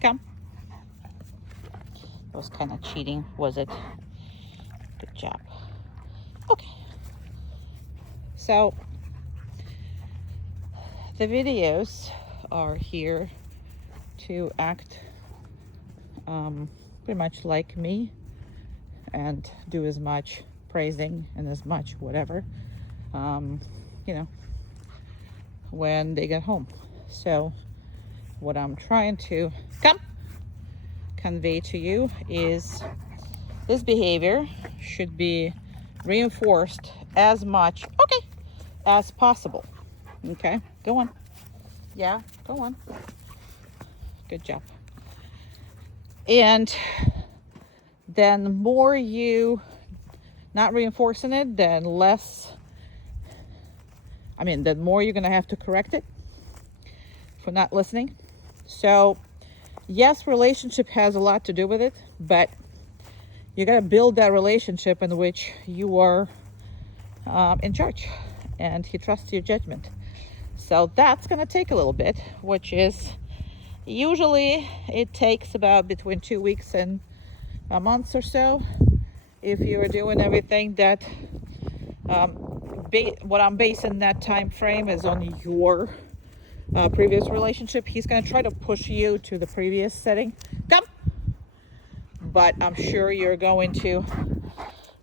Come. That was kind of cheating, was it? Good job. Okay. So the videos are here to act pretty much like me and do as much praising and as much whatever, you know, when they get home. So what I'm trying to convey to you is this behavior should be reinforced as much, okay, as possible. Okay, go on. Yeah, go on. Good job. And then more you not reinforcing it, then then more you're gonna have to correct it for not listening. So yes, relationship has a lot to do with it, but you gotta build that relationship in which you are in charge and he trusts your judgment. So that's gonna take a little bit, which is usually it takes about between 2 weeks and a month or so. If you're doing everything that what I'm basing that time frame is on your previous relationship. He's going to try to push you to the previous setting. Come. But I'm sure you're going to.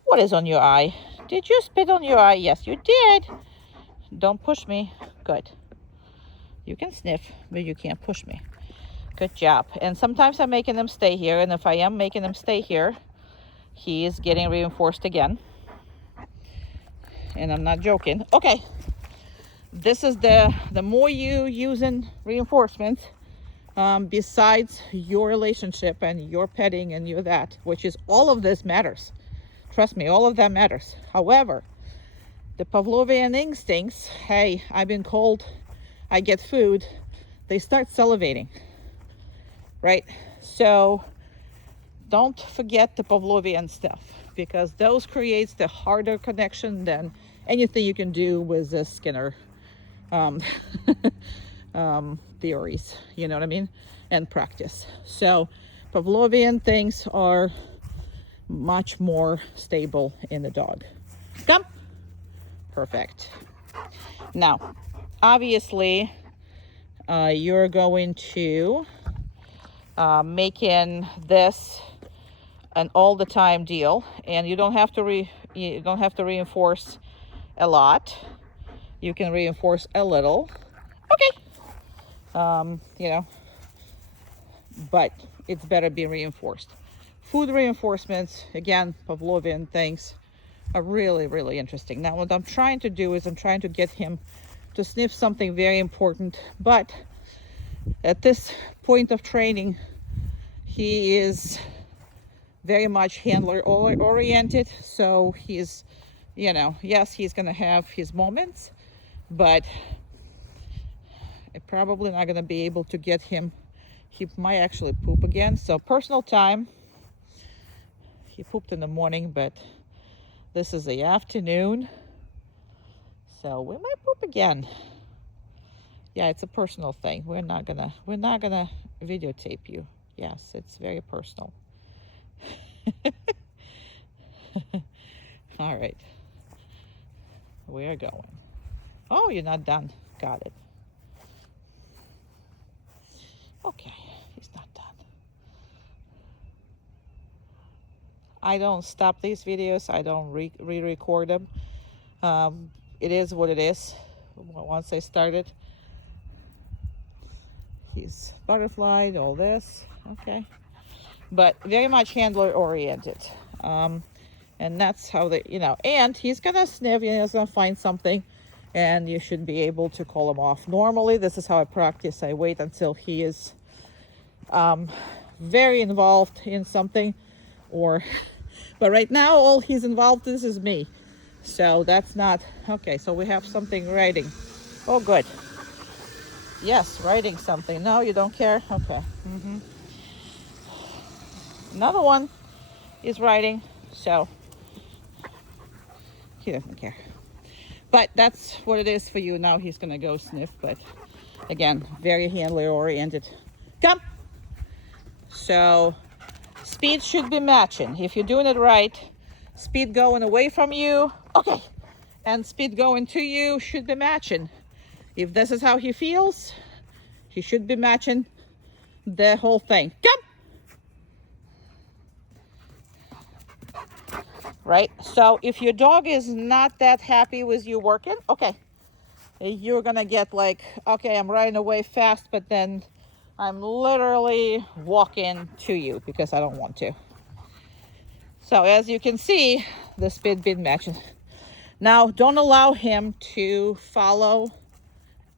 What is on your eye? Did you spit on your eye? Yes, you did. Don't push me. Good. You can sniff, but you can't push me. Good job. And sometimes I'm making them stay here. And if I am making them stay here, he is getting reinforced again. And I'm not joking. Okay. This is the more you using reinforcements, besides your relationship and your petting and your that, which is all of this matters. Trust me, all of that matters. However, the Pavlovian instincts, hey, I've been cold, I get food, they start salivating, right? So don't forget the Pavlovian stuff, because those creates the harder connection than anything you can do with the Skinner theories, you know what I mean, and practice. So Pavlovian things are much more stable in the dog. Come. Perfect. Now, obviously, you're going to making this an all the time deal, and you don't have to reinforce a lot. You can reinforce a little. Okay. But it's better be reinforced. Food reinforcements, again, Pavlovian things are really, really interesting. Now, what I'm trying to do is I'm trying to get him to sniff something very important. But at this point of training, he is very much handler oriented. So he's, yes, he's going to have his moments, but I'm probably not going to be able to get him. He might actually poop again. So personal time. He pooped in the morning, but this is the afternoon. So we might poop again. Yeah, it's a personal thing. We're not gonna videotape you. Yes, it's very personal. All right. We are going. Oh, you're not done. Got it. Okay, he's not done. I don't stop these videos. I don't re-record them. It is what it is. Once I started, he's butterflied, all this. Okay. But very much handler oriented. And that's how and he's going to sniff, he's going to find something, and you should be able to call him off. Normally, this is how I practice. I wait until he is very involved in something, but right now, all he's involved in is me. So that's not, okay, so we have something writing. Oh, good. Yes, writing something. No, you don't care? Okay. Another one is writing, so he doesn't care. But that's what it is for you. Now he's going to go sniff, but again, very handler oriented. Come. So speed should be matching. If you're doing it right, speed going away from you, okay, and speed going to you should be matching. If this is how he feels, he should be matching the whole thing. Come! Right? So if your dog is not that happy with you working, okay, you're gonna get like, okay, I'm running away fast, but then I'm literally walking to you because I don't want to. So as you can see, the speed been matching. Now, don't allow him to follow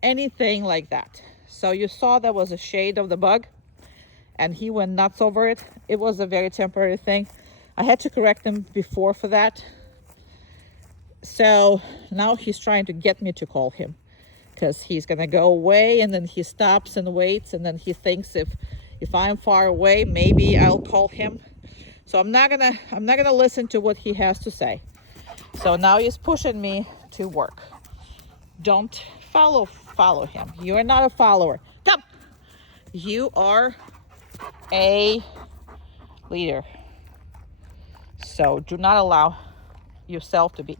anything like that. So you saw there was a shade of the bug and he went nuts over it. It was a very temporary thing. I had to correct him before for that. So now he's trying to get me to call him because he's gonna go away, and then he stops and waits, and then he thinks if I'm far away, maybe I'll call him. So I'm not gonna listen to what he has to say. So now he's pushing me to work. Don't follow him. You are not a follower. Come. You are a leader. So do not allow yourself to be,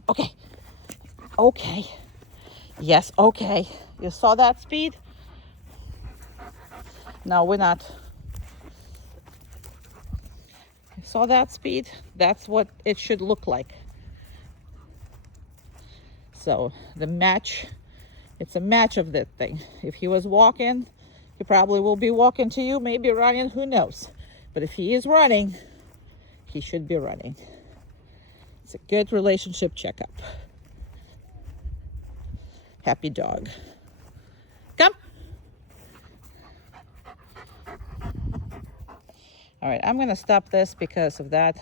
okay, yes, okay. You saw that speed? No, we're not. You saw that speed? That's what it should look like. So the match, it's a match of that thing. If he was walking, he probably will be walking to you, maybe running, who knows. But if he is running, he should be running. It's a good relationship checkup. Happy dog. Come. All right, I'm gonna stop this because of that.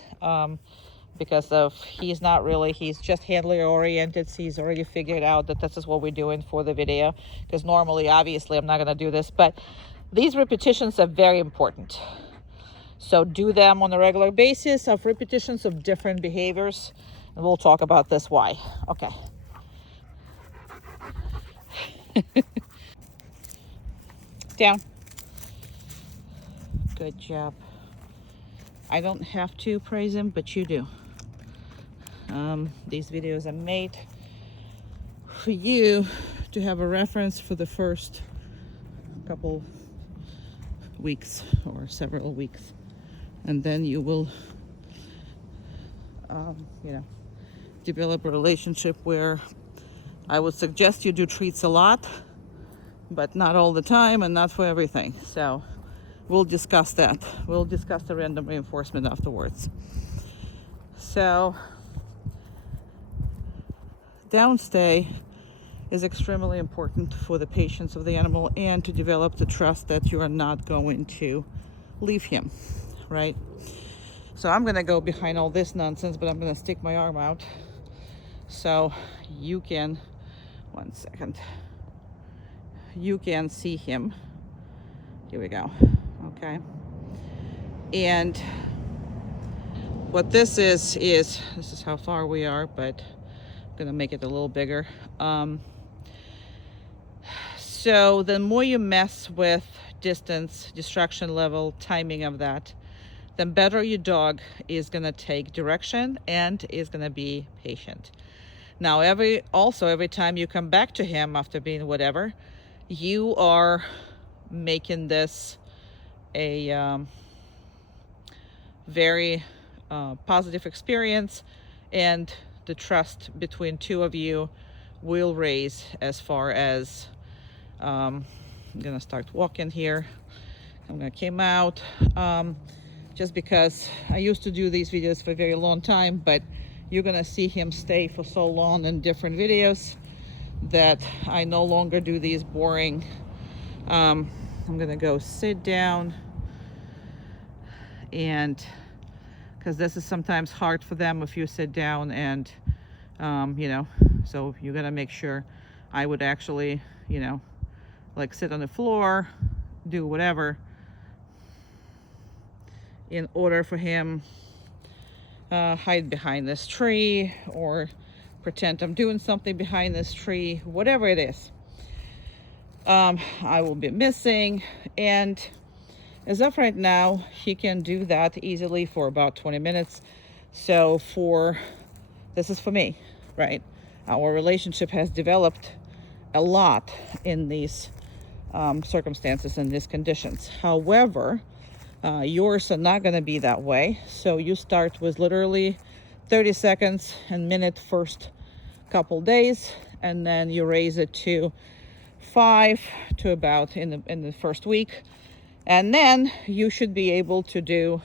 Because of he's just handler oriented. So he's already figured out that this is what we're doing for the video. Because normally, obviously, I'm not gonna do this, but these repetitions are very important. So do them on a regular basis of repetitions of different behaviors. And we'll talk about this why. Okay. Down. Good job. I don't have to praise him, but you do. These videos are made for you to have a reference for the first couple weeks or several weeks. And then you will, develop a relationship where I would suggest you do treats a lot, but not all the time and not for everything. So we'll discuss that. We'll discuss the random reinforcement afterwards. So downstay is extremely important for the patience of the animal and to develop the trust that you are not going to leave him, right? So I'm gonna go behind all this nonsense, but I'm gonna stick my arm out so you can, one second, you can see him. Here we go. Okay. And what this is this is how far we are, but I'm gonna make it a little bigger. So the more you mess with distance, distraction level, timing of that, then better your dog is gonna take direction and is gonna be patient. Now every time you come back to him after being whatever, you are making this a very positive experience, and the trust between two of you will raise as far as I'm gonna start walking here. I'm gonna came out just because I used to do these videos for a very long time, but you're gonna see him stay for so long in different videos that I no longer do these boring. I'm gonna go sit down, and because this is sometimes hard for them if you sit down, and so you're gonna make sure I would actually like sit on the floor, do whatever in order for him hide behind this tree or pretend I'm doing something behind this tree, whatever it is. I will be missing, and As of right now, he can do that easily for about 20 minutes. So this is for me, right? Our relationship has developed a lot in these circumstances and these conditions. However, yours are not going to be that way. So you start with literally 30 seconds and minute first couple days, and then you raise it to 5 to about in the first week, and then you should be able to do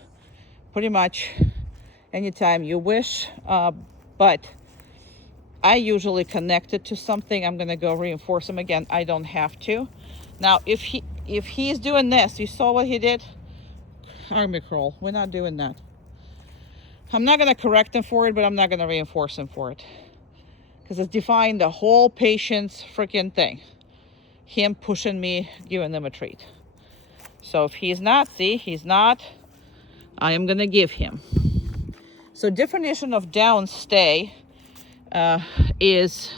pretty much anytime you wish. But I usually connect it to something. I'm gonna go reinforce him again. I don't have to. Now, if he's doing this, you saw what he did? Army crawl. We're not doing that. I'm not gonna correct him for it, but I'm not gonna reinforce him for it, because it's defying the whole patient's freaking thing. Him pushing me, giving them a treat. So if he's not, see, he's not, I am gonna give him. So definition of downstay is,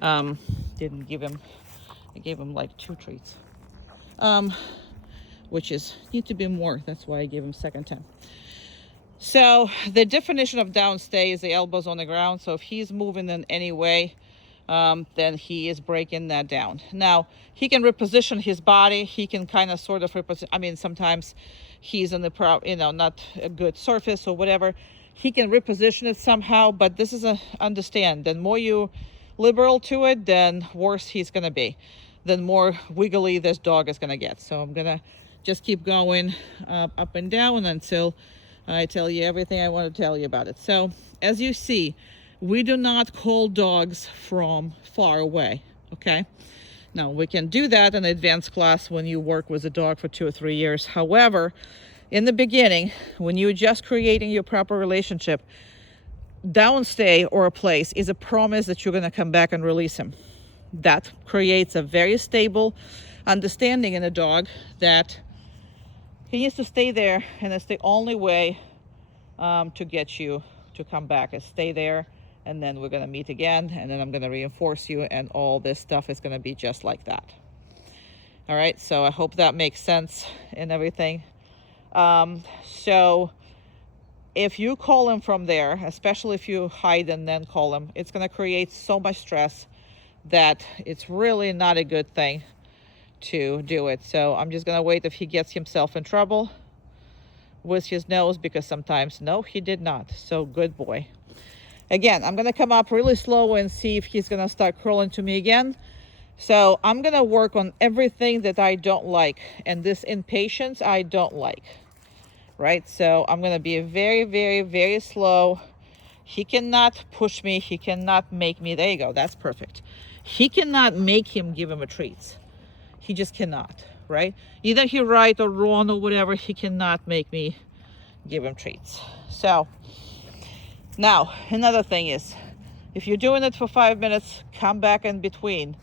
didn't give him, I gave him like 2 treats, which is, need to be more. That's why I gave him second time. So the definition of downstay is the elbows on the ground. So if he's moving in any way, then he is breaking that down. Now, he can reposition his body. He can kind of sort of reposition. I mean, sometimes he's in the, not a good surface or whatever. He can reposition it somehow, but this is understand, the more you liberal to it, then worse he's going to be. Then more wiggly this dog is going to get. So I'm going to just keep going up and down until I tell you everything I want to tell you about it. So as you see, we do not call dogs from far away, okay? Now, we can do that in advanced class when you work with a dog for 2 or 3 years. However, in the beginning, when you're just creating your proper relationship, downstay or a place is a promise that you're going to come back and release him. That creates a very stable understanding in a dog that he needs to stay there, and it's the only way to get you to come back is stay there, and then we're going to meet again, and then I'm going to reinforce you, and all this stuff is going to be just like that. All right, so I hope that makes sense and everything. So if you call him from there, especially if you hide and then call him, it's going to create so much stress that it's really not a good thing to do it. So I'm just going to wait if he gets himself in trouble with his nose, because sometimes, no, he did not. So good boy. Again, I'm going to come up really slow and see if he's going to start crawling to me again. So I'm going to work on everything that I don't like. And this impatience, I don't like. Right? So I'm going to be very, very, very slow. He cannot push me. He cannot make me. There you go. That's perfect. He cannot make him give him a treat. He just cannot, right? Either he right or wrong or whatever, he cannot make me give him treats. So now another thing is, if you're doing it for 5 minutes, come back in between.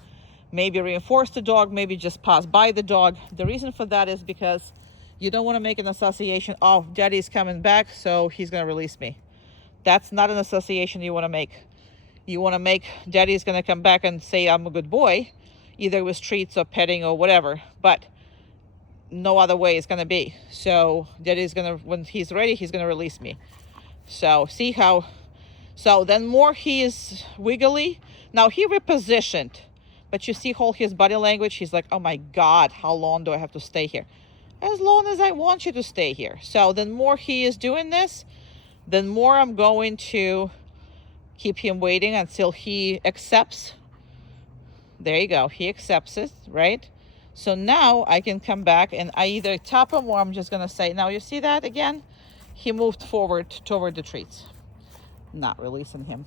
Maybe reinforce the dog, maybe just pass by the dog. The reason for that is because you don't want to make an association, oh, daddy's coming back, so he's going to release me. That's not an association you want to make. You want to make daddy's going to come back and say, I'm a good boy, either with treats or petting or whatever, but no other way it's going to be. So daddy's going to, when he's ready, he's going to release me. So see how, so then more he is wiggly. Now he repositioned, but you see all his body language. He's like, oh my God, how long do I have to stay here? As long as I want you to stay here. So then more he is doing this, then more I'm going to keep him waiting until he accepts. There you go. He accepts it, right? So now I can come back and I either tap him or I'm just going to say, now you see that again? He moved forward toward the treats. Not releasing him.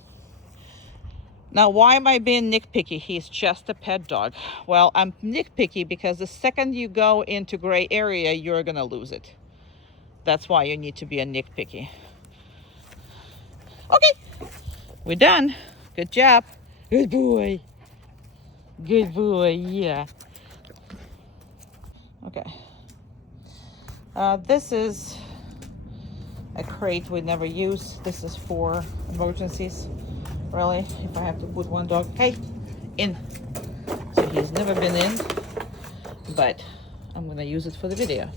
Now, why am I being nitpicky? He's just a pet dog. Well, I'm nitpicky because the second you go into gray area, you're going to lose it. That's why you need to be a nitpicky. Okay, we're done. Good job. Good boy. Good boy, yeah. Okay. This is a crate we never use. This is for emergencies. Really, if I have to put one dog, hey, in. So he's never been in, but I'm gonna use it for the video.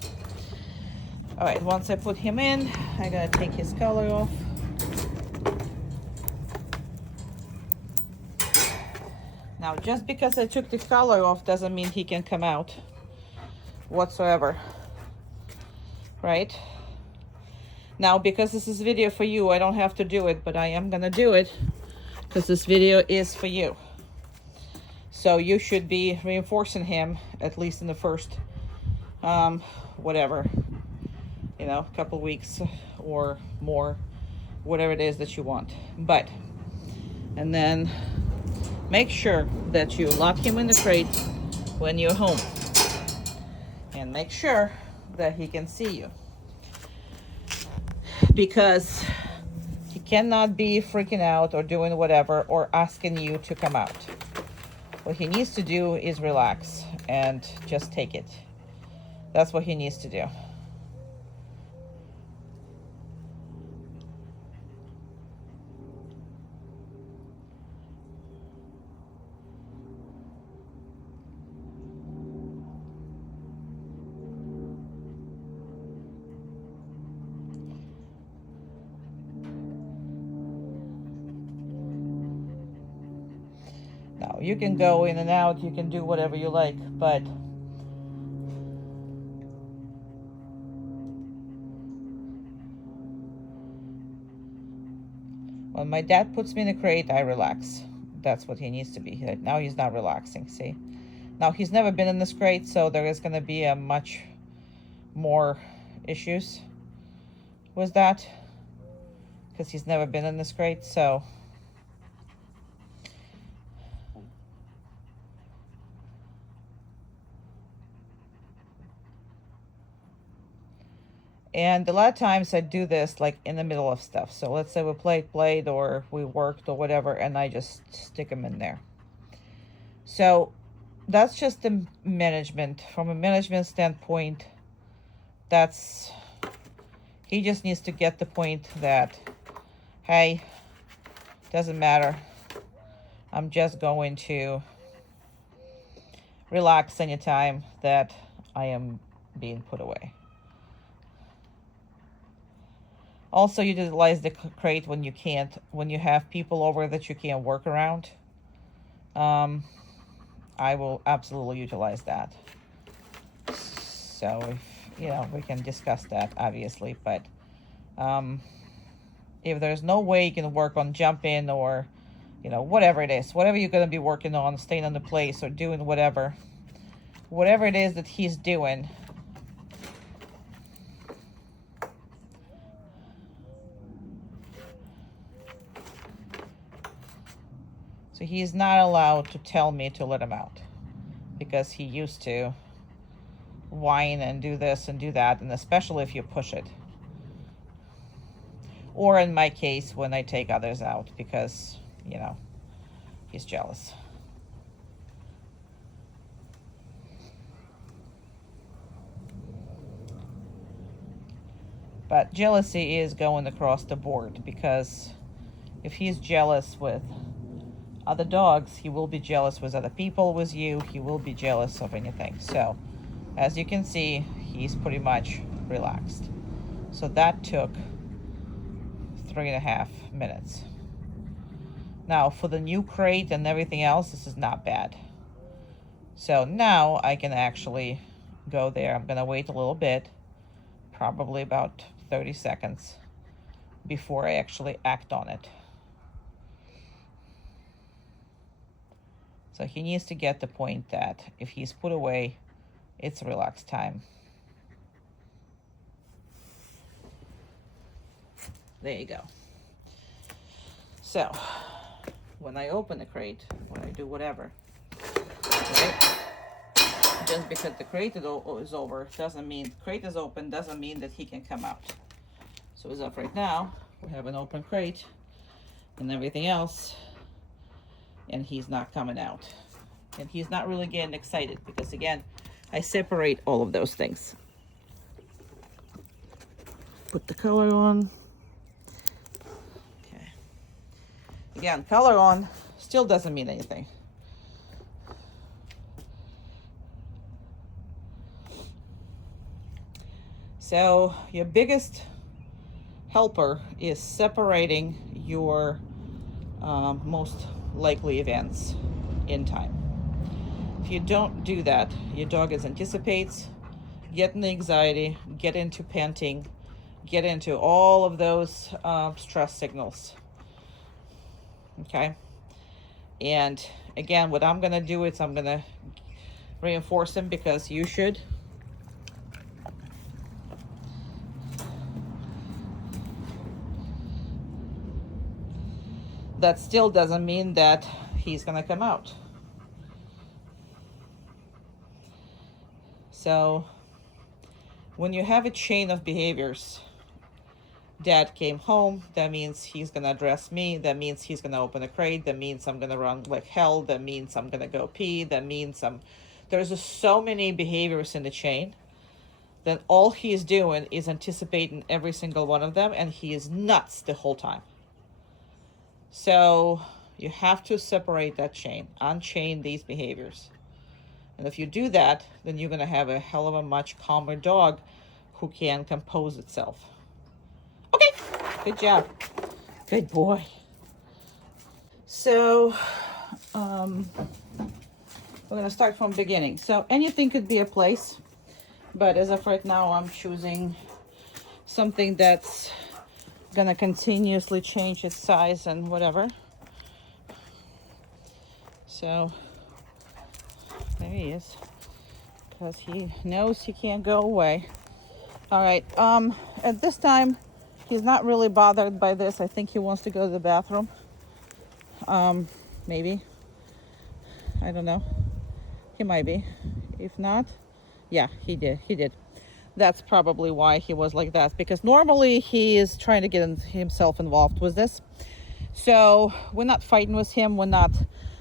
All right, once I put him in, I gotta take his collar off. Now, just because I took the collar off doesn't mean he can come out whatsoever, right? Now, because this is video for you, I don't have to do it, but I am gonna do it because this video is for you. So you should be reinforcing him at least in the first, whatever, you know, couple weeks or more, whatever it is that you want. But, and then make sure that you lock him in the crate when you're home, and make sure that he can see you, because he cannot be freaking out or doing whatever or asking you to come out. What he needs to do is relax and just take it. That's what he needs to do. Now, you can go in and out, you can do whatever you like, but when my dad puts me in a crate, I relax. That's what he needs to be. Now he's not relaxing, see? Now, he's never been in this crate, so there is going to be a much more issues with that, because he's never been in this crate, so... And a lot of times I do this like in the middle of stuff. So let's say we played or we worked or whatever, and I just stick them in there. So that's just the management. From a management standpoint, that's, he just needs to get the point that, hey, doesn't matter. I'm just going to relax anytime that I am being put away. Also, utilize the crate when you can't, when you have people over that you can't work around. I will absolutely utilize that. So, if, you know, we can discuss that, obviously, but if there's no way you can work on jump in or, you know, whatever it is, whatever you're going to be working on, staying on the place or doing whatever it is that he's doing, so he's not allowed to tell me to let him out, because he used to whine and do this and do that, and especially if you push it. Or in my case, when I take others out, because, you know, he's jealous. But jealousy is going across the board, because if he's jealous with other dogs, he will be jealous with other people, with you, he will be jealous of anything. So as you can see, he's pretty much relaxed. So that took 3.5 minutes. Now for the new crate and everything else, this is not bad. So now I can actually go there. I'm gonna wait a little bit, probably about 30 seconds before I actually act on it. So he needs to get the point that if he's put away, it's relaxed time. There you go. So when I open the crate, when I do whatever, right? Just because the crate is over doesn't mean, the crate is open doesn't mean that he can come out. So as of right now, we have an open crate and everything else, and he's not coming out. And he's not really getting excited, because again, I separate all of those things. Put the color on. Okay. Again, color on still doesn't mean anything. So your biggest helper is separating your most likely events in time. If you don't do that, your dog is anticipates, get into anxiety, get into panting, get into all of those stress signals. Okay. And again, what I'm going to do is I'm going to reinforce him, because you should. That still doesn't mean that he's going to come out. So when you have a chain of behaviors, Dad came home, that means he's going to address me, that means he's going to open a crate, that means I'm going to run like hell, that means I'm going to go pee, that means there's just so many behaviors in the chain. Then all he is doing is anticipating every single one of them, and he is nuts the whole time. So you have to separate that chain, unchain these behaviors. And if you do that, then you're going to have a hell of a much calmer dog who can compose itself. Okay, good job. Good boy. So we're going to start from the beginning. So anything could be a place, but as of right now, I'm choosing something that's going to continuously change its size and whatever. So there he is, because he knows he can't go away. All right, at this time, he's not really bothered by this. I think he wants to go to the bathroom. Maybe. I don't know. He might be. If not, yeah, he did. That's probably why he was like that, because normally he is trying to get himself involved with this. So we're not fighting with him. We're not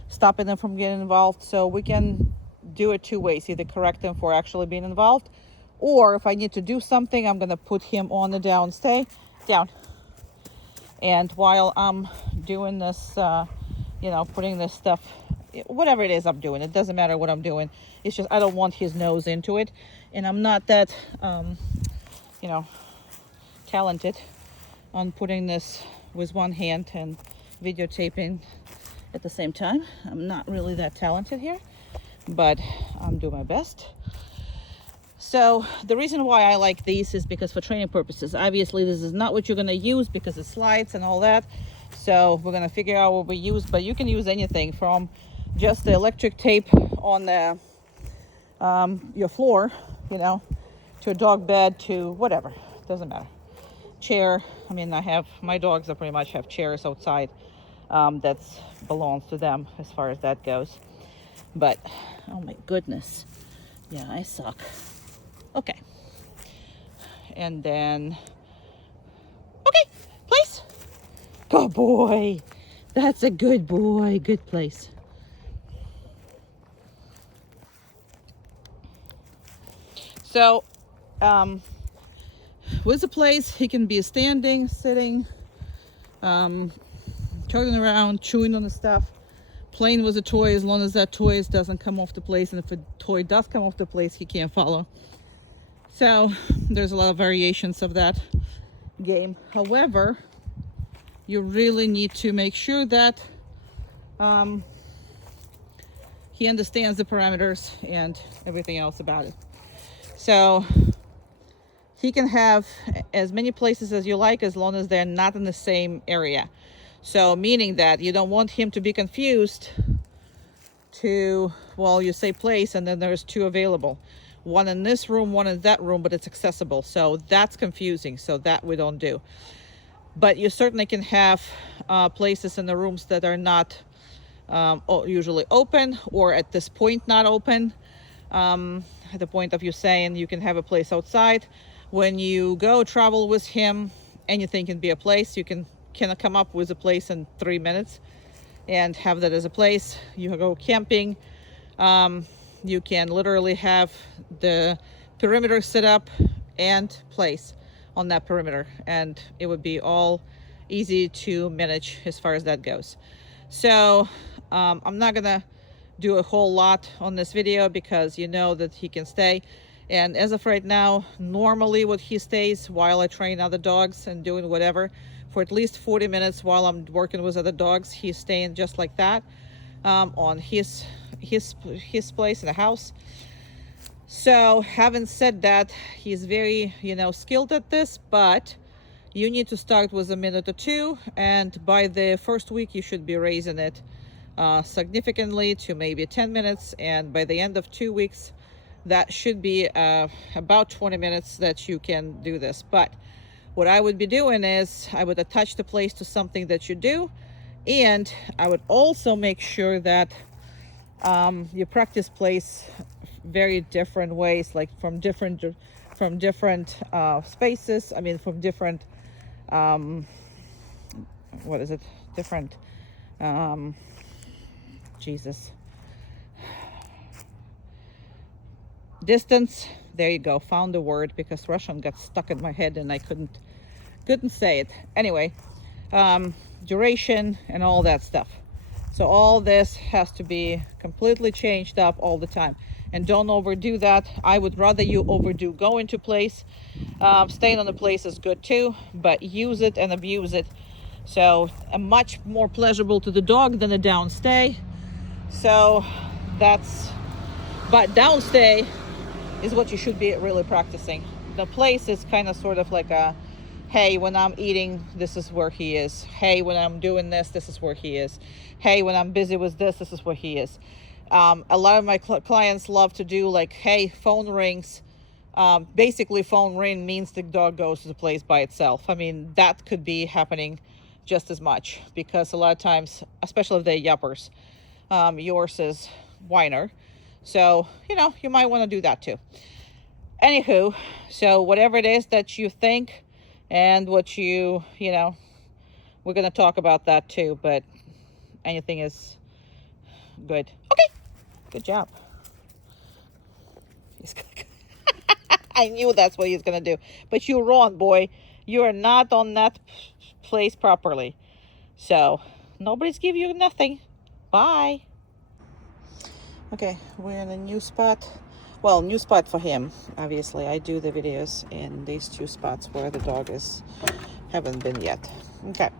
stopping him from getting involved. So we can do it two ways: either correct him for actually being involved, or if I need to do something, I'm going to put him on the down, stay down. And while I'm doing this, putting this stuff, whatever it is I'm doing, it doesn't matter what I'm doing. It's just I don't want his nose into it. And I'm not that, talented on putting this with one hand and videotaping at the same time. I'm not really that talented here, but I'm doing my best. So the reason why I like these is because for training purposes. Obviously, this is not what you're going to use because it slides and all that. So we're going to figure out what we use, but you can use anything from just the electric tape on the your floor, to a dog bed, to whatever. Doesn't matter. Chair. I mean, my dogs pretty much have chairs outside that belongs to them as far as that goes. But oh my goodness, yeah, I suck. Okay, and then place. Good boy. That's a good boy. Good place. So with the place, he can be standing, sitting, turning around, chewing on the stuff, playing with a toy, as long as that toy doesn't come off the place. And if a toy does come off the place, he can't follow. So there's a lot of variations of that game. However, you really need to make sure that he understands the parameters and everything else about it. So he can have as many places as you like, as long as they're not in the same area. So meaning that you don't want him to be confused to, you say place and then there's two available. One in this room, one in that room, but it's accessible. So that's confusing. So that we don't do. But you certainly can have places in the rooms that are not usually open, or at this point not open. At the point of you saying you can have a place outside. When you go travel with him, anything can be a place. You can come up with a place in 3 minutes and have that as a place. You go camping, you can literally have the perimeter set up and place on that perimeter, and it would be all easy to manage as far as that goes. So I'm not gonna do a whole lot on this video, because you know that he can stay. And as of right now, normally what he stays while I train other dogs and doing whatever, for at least 40 minutes while I'm working with other dogs, he's staying just like that, on his place in the house. So having said that, he's very, skilled at this, but you need to start with a minute or two, and by the first week you should be raising it significantly to maybe 10 minutes, and by the end of 2 weeks that should be about 20 minutes that you can do this. But what I would be doing is I would attach the place to something that you do, and I would also make sure that you practice place very different ways, like from different spaces. I mean, from different what is it? Different Jesus. Distance. There you go. Found the word, because Russian got stuck in my head and I couldn't say it. Anyway, duration and all that stuff. So all this has to be completely changed up all the time. And don't overdo that. I would rather you overdo going to place. Staying on the place is good too, but use it and abuse it. So much more pleasurable to the dog than a downstay. So but downstay is what you should be really practicing. The place is kind of sort of like a, hey, when I'm eating, this is where he is. Hey, when I'm doing this, this is where he is. Hey, when I'm busy with this is where he is. A lot of my clients love to do like, hey, phone rings. Basically, phone ring means the dog goes to the place by itself. I mean, that could be happening just as much, because a lot of times, especially if they're yuppers, yours is whiner. So, you might want to do that too. Anywho, so whatever it is that you think and what we're going to talk about that too, but anything is good. Okay, good job. I knew that's what he's going to do. But you're wrong, boy. You are not on that place properly. So, nobody's give you nothing. Bye. Okay, we're in a new spot. Well, new spot for him. Obviously, I do the videos in these two spots where the dog haven't been yet. Okay,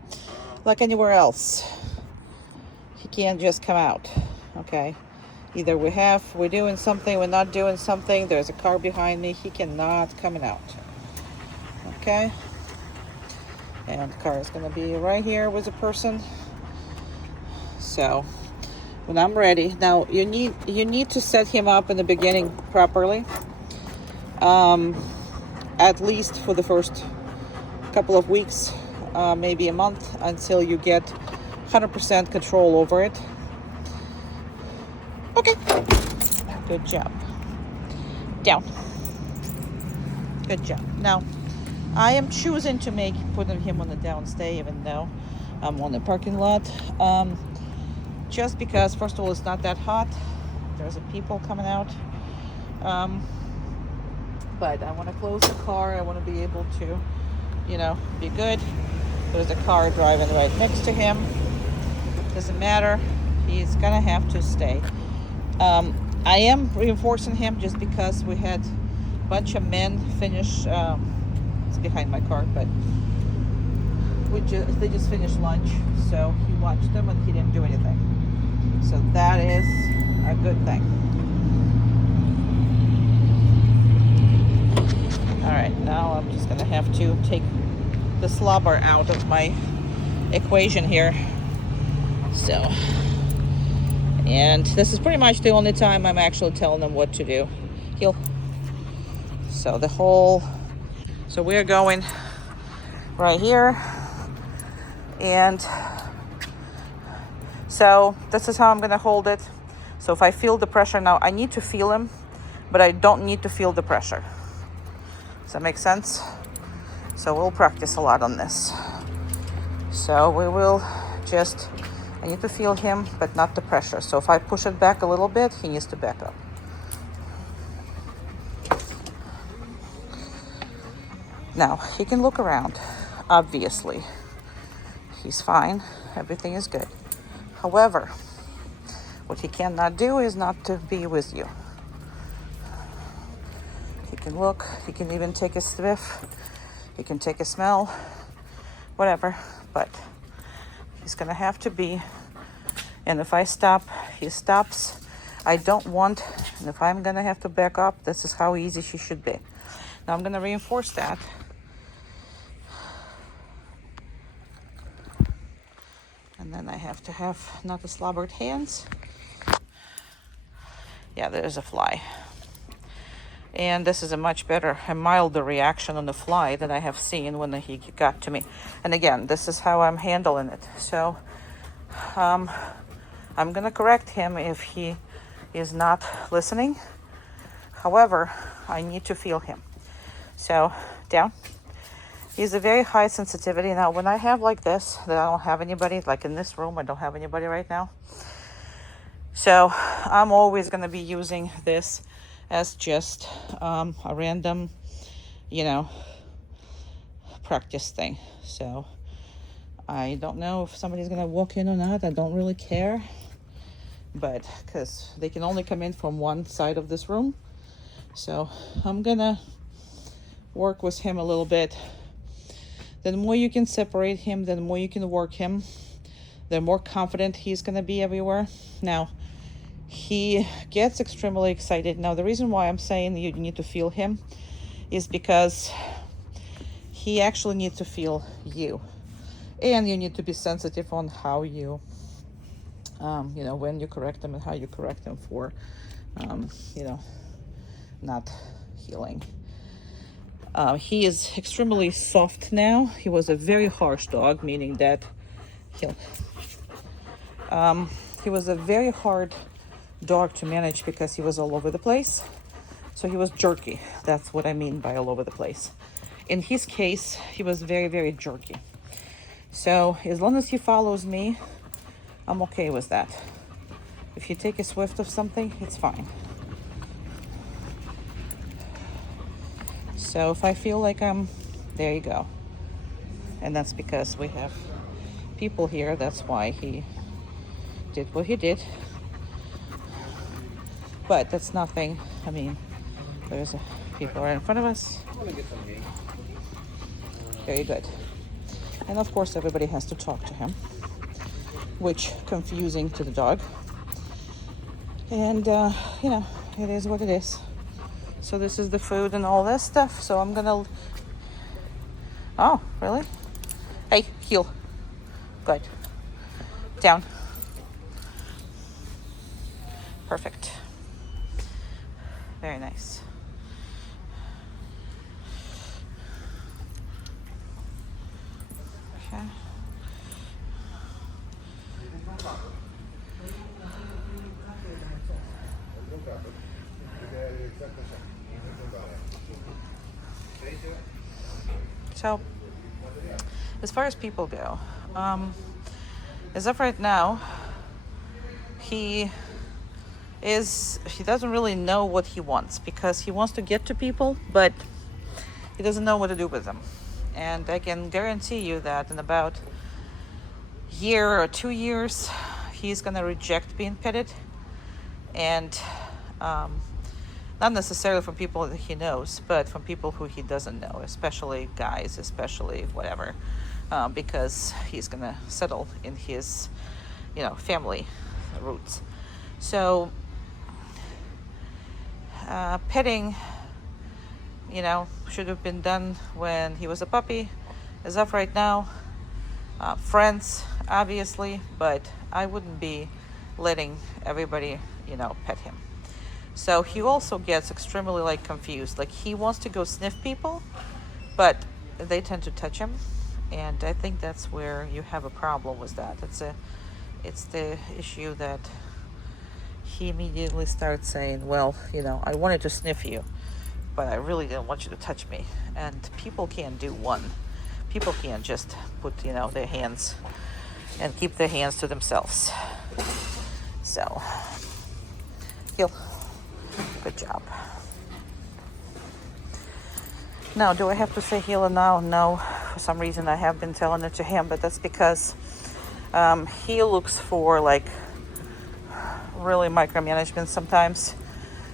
like anywhere else, he can't just come out. Okay, either we're doing something, we're not doing something. There's a car behind me. He cannot come out. Okay, and the car is going to be right here with a person. So when I'm ready, now you need to set him up in the beginning properly, at least for the first couple of weeks, maybe a month, until you get 100% control over it. Okay, good job. Down. Good job. Now I am choosing to putting him on the downstay, even though I'm on the parking lot. Just because, first of all, it's not that hot. There's people coming out. But I want to close the car. I want to be able to, be good. There's a car driving right next to him. Doesn't matter. He's going to have to stay. I am reinforcing him just because we had a bunch of men finish. It's behind my car, but they just finished lunch. So he watched them and he didn't do anything. So that is a good thing. All right, now I'm just gonna have to take the slobber out of my equation here. So, and this is pretty much the only time I'm actually telling them what to do. So we're going right here, and so this is how I'm going to hold it. So if I feel the pressure now, I need to feel him, but I don't need to feel the pressure. Does that make sense? So we'll practice a lot on this. So we will I need to feel him, but not the pressure. So if I push it back a little bit, he needs to back up. Now, he can look around, obviously. He's fine. Everything is good. However, what he cannot do is not to be with you. He can look, he can even take a sniff, he can take a smell, whatever, but he's gonna have to be, and if I stop, he stops. I don't want, and if I'm gonna have to back up, this is how easy she should be. Now I'm gonna reinforce that. And then I have to have not the slobbered hands. Yeah, there's a fly. And this is a much better, a milder reaction on the fly that I have seen when he got to me. And again, this is how I'm handling it. So I'm gonna correct him if he is not listening. However, I need to feel him. So down. He's a very high sensitivity. Now, when I have like this, that I don't have anybody, like in this room, I don't have anybody right now. So I'm always going to be using this as just a random, practice thing. So I don't know if somebody's going to walk in or not. I don't really care. But because they can only come in from one side of this room. So I'm going to work with him a little bit. The more you can separate him, the more you can work him, the more confident he's going to be everywhere. Now, he gets extremely excited. Now, the reason why I'm saying you need to feel him is because he actually needs to feel you. And you need to be sensitive on how you, when you correct them and how you correct them for, not healing. He is extremely soft now. He was a very harsh dog, meaning that he was a very hard dog to manage because he was all over the place. So he was jerky. That's what I mean by all over the place. In his case, he was very, very jerky. So as long as he follows me, I'm okay with that. If you take a swift of something, it's fine. So if I feel like there you go. And that's because we have people here. That's why he did what he did. But that's nothing. I mean, there's people right in front of us. Very good. And of course, everybody has to talk to him, which confusing to the dog. And, it is what it is. So this is the food and all this stuff. So I'm gonna, oh, really? Hey, heel. Good. Down. Perfect. Very nice. Okay. So, as far as people go, as of right now, he doesn't really know what he wants because he wants to get to people, but he doesn't know what to do with them. And I can guarantee you that in about a year or 2 years, he's going to reject being petted. And not necessarily from people that he knows, but from people who he doesn't know, especially guys, especially whatever, because he's going to settle in his, family roots. So petting, should have been done when he was a puppy. As of right now, friends, obviously, but I wouldn't be letting everybody, pet him. So he also gets extremely confused. He wants to go sniff people, but they tend to touch him. And I think that's where you have a problem with that. It's the issue that he immediately starts saying, well, I wanted to sniff you, but I really didn't want you to touch me. And people can't do one. People can't just put, their hands and keep their hands to themselves. So, heel. Good job. Now, do I have to say healer now? No. For some reason, I have been telling it to him, but that's because he looks for really micromanagement sometimes.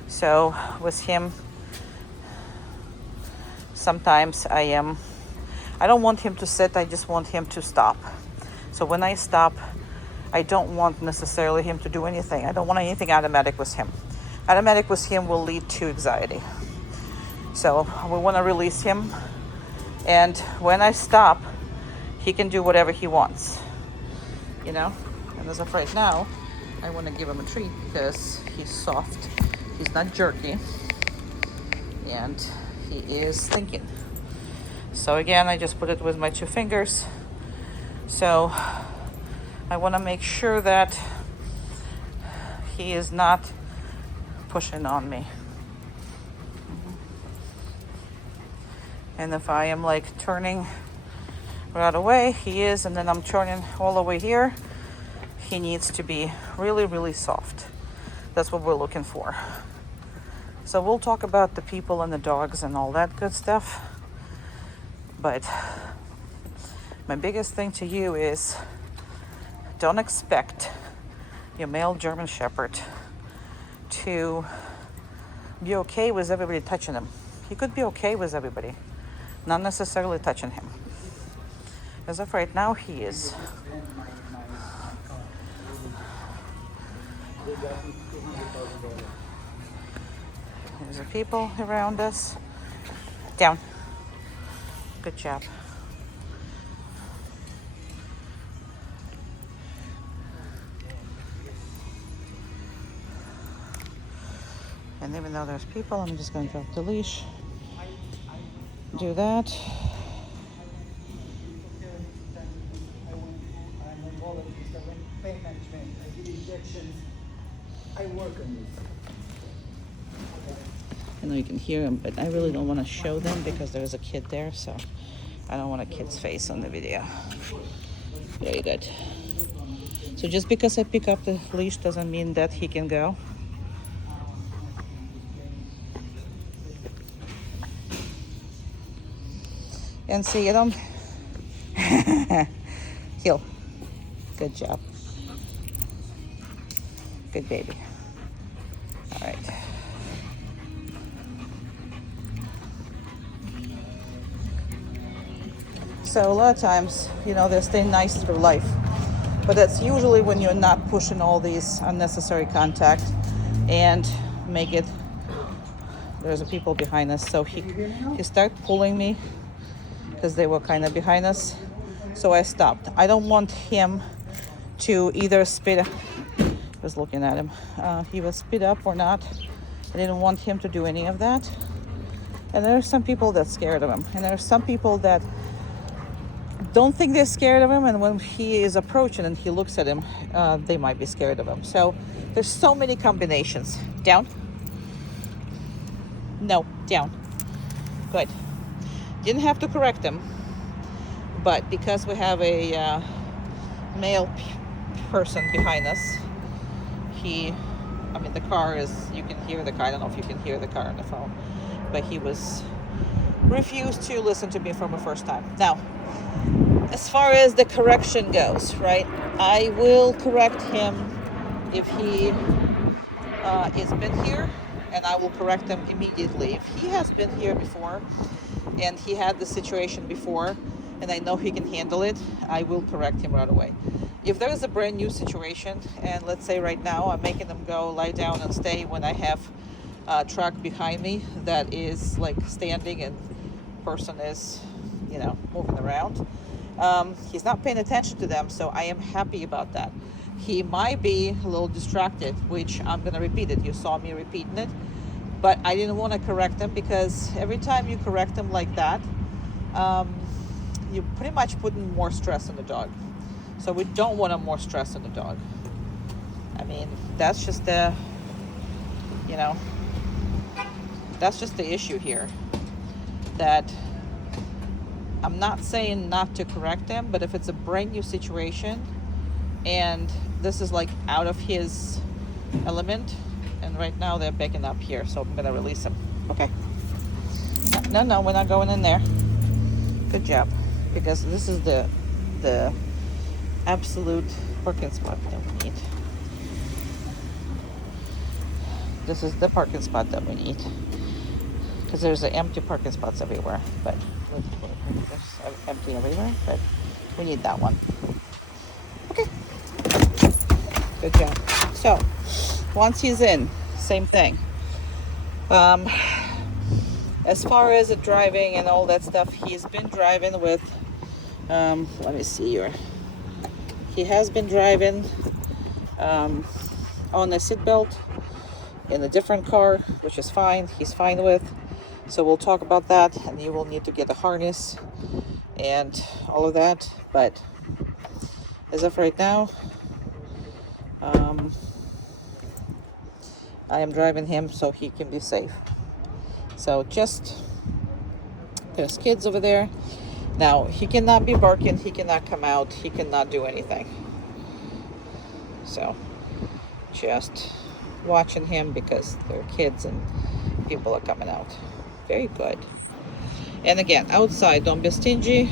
So with him, sometimes I don't want him to sit, I just want him to stop. So when I stop, I don't want necessarily him to do anything. I don't want anything automatic with him. Automatic with him will lead to anxiety. So we want to release him. And when I stop, he can do whatever he wants, you know? And as of right now, I want to give him a treat because he's soft. He's not jerky. And he is thinking. So again, I just put it with my 2 fingers. So I want to make sure that he is not pushing on me. And if I am like turning right away, he is, and then I'm turning all the way here, he needs to be really, really soft. That's what we're looking for. So we'll talk about the people and the dogs and all that good stuff. But my biggest thing to you is don't expect your male German Shepherd to be okay with everybody touching him. He could be okay with everybody, not necessarily touching him. As of right now, he is. There's the people around us. Down. Good job. And even though there's people, I'm just going to drop the leash. Do that. Pain management. I give injections. I work on this. I know you can hear them, but I really don't want to show them because there's a kid there, so I don't want a kid's face on the video. Very good. So just because I pick up the leash doesn't mean that he can go. And see, you don't... Heel. Good job. Good baby. All right. So a lot of times, you know, they stay nice through life. But that's usually when you're not pushing all these unnecessary contact and make it... There's a people behind us. So he started pulling me because they were kind of behind us. So I stopped. I don't want him to either speed up. I was looking at him. He will speed up or not. I didn't want him to do any of that. And there are some people that scared of him. And there are some people that don't think they're scared of him. And when he is approaching and he looks at him, they might be scared of him. So there's so many combinations. Down. No, down. Good. Didn't have to correct him. But because we have a male person behind us, the car is, you can hear the car. I don't know if you can hear the car on the phone, but he refused to listen to me from the first time. Now, as far as the correction goes, right, I will correct him if he has been here, and I will correct him immediately. If he has been here before and he had the situation before, and I know he can handle it, I will correct him right away. If there is a brand new situation, and let's say right now I'm making them go lie down and stay when I have a truck behind me that is like standing and person is, moving around, he's not paying attention to them, so I am happy about that. He might be a little distracted, which I'm going to repeat it. You saw me repeating it, but I didn't want to correct him because every time you correct him like that, you pretty much putting more stress on the dog. So we don't want more stress on the dog. That's just the issue here. That I'm not saying not to correct him, but if it's a brand new situation and this is like out of his element, and right now they're backing up here, so I'm gonna release him. Okay. No, we're not going in there. Good job. Because this is the absolute parking spot that we need. This is the parking spot that we need. because there's empty parking spots everywhere, but there's empty everywhere, but we need that one. Okay, good job. So once he's in, same thing. As far as the driving and all that stuff, he's been driving with, let me see here. He has been driving on a seatbelt in a different car, which is fine. He's fine with. So we'll talk about that, and you will need to get a harness and all of that. But as of right now, I am driving him so he can be safe. So just, there's kids over there. Now, he cannot be barking, he cannot come out, he cannot do anything. So just watching him because there are kids and people are coming out. Very good. And again, outside, don't be stingy.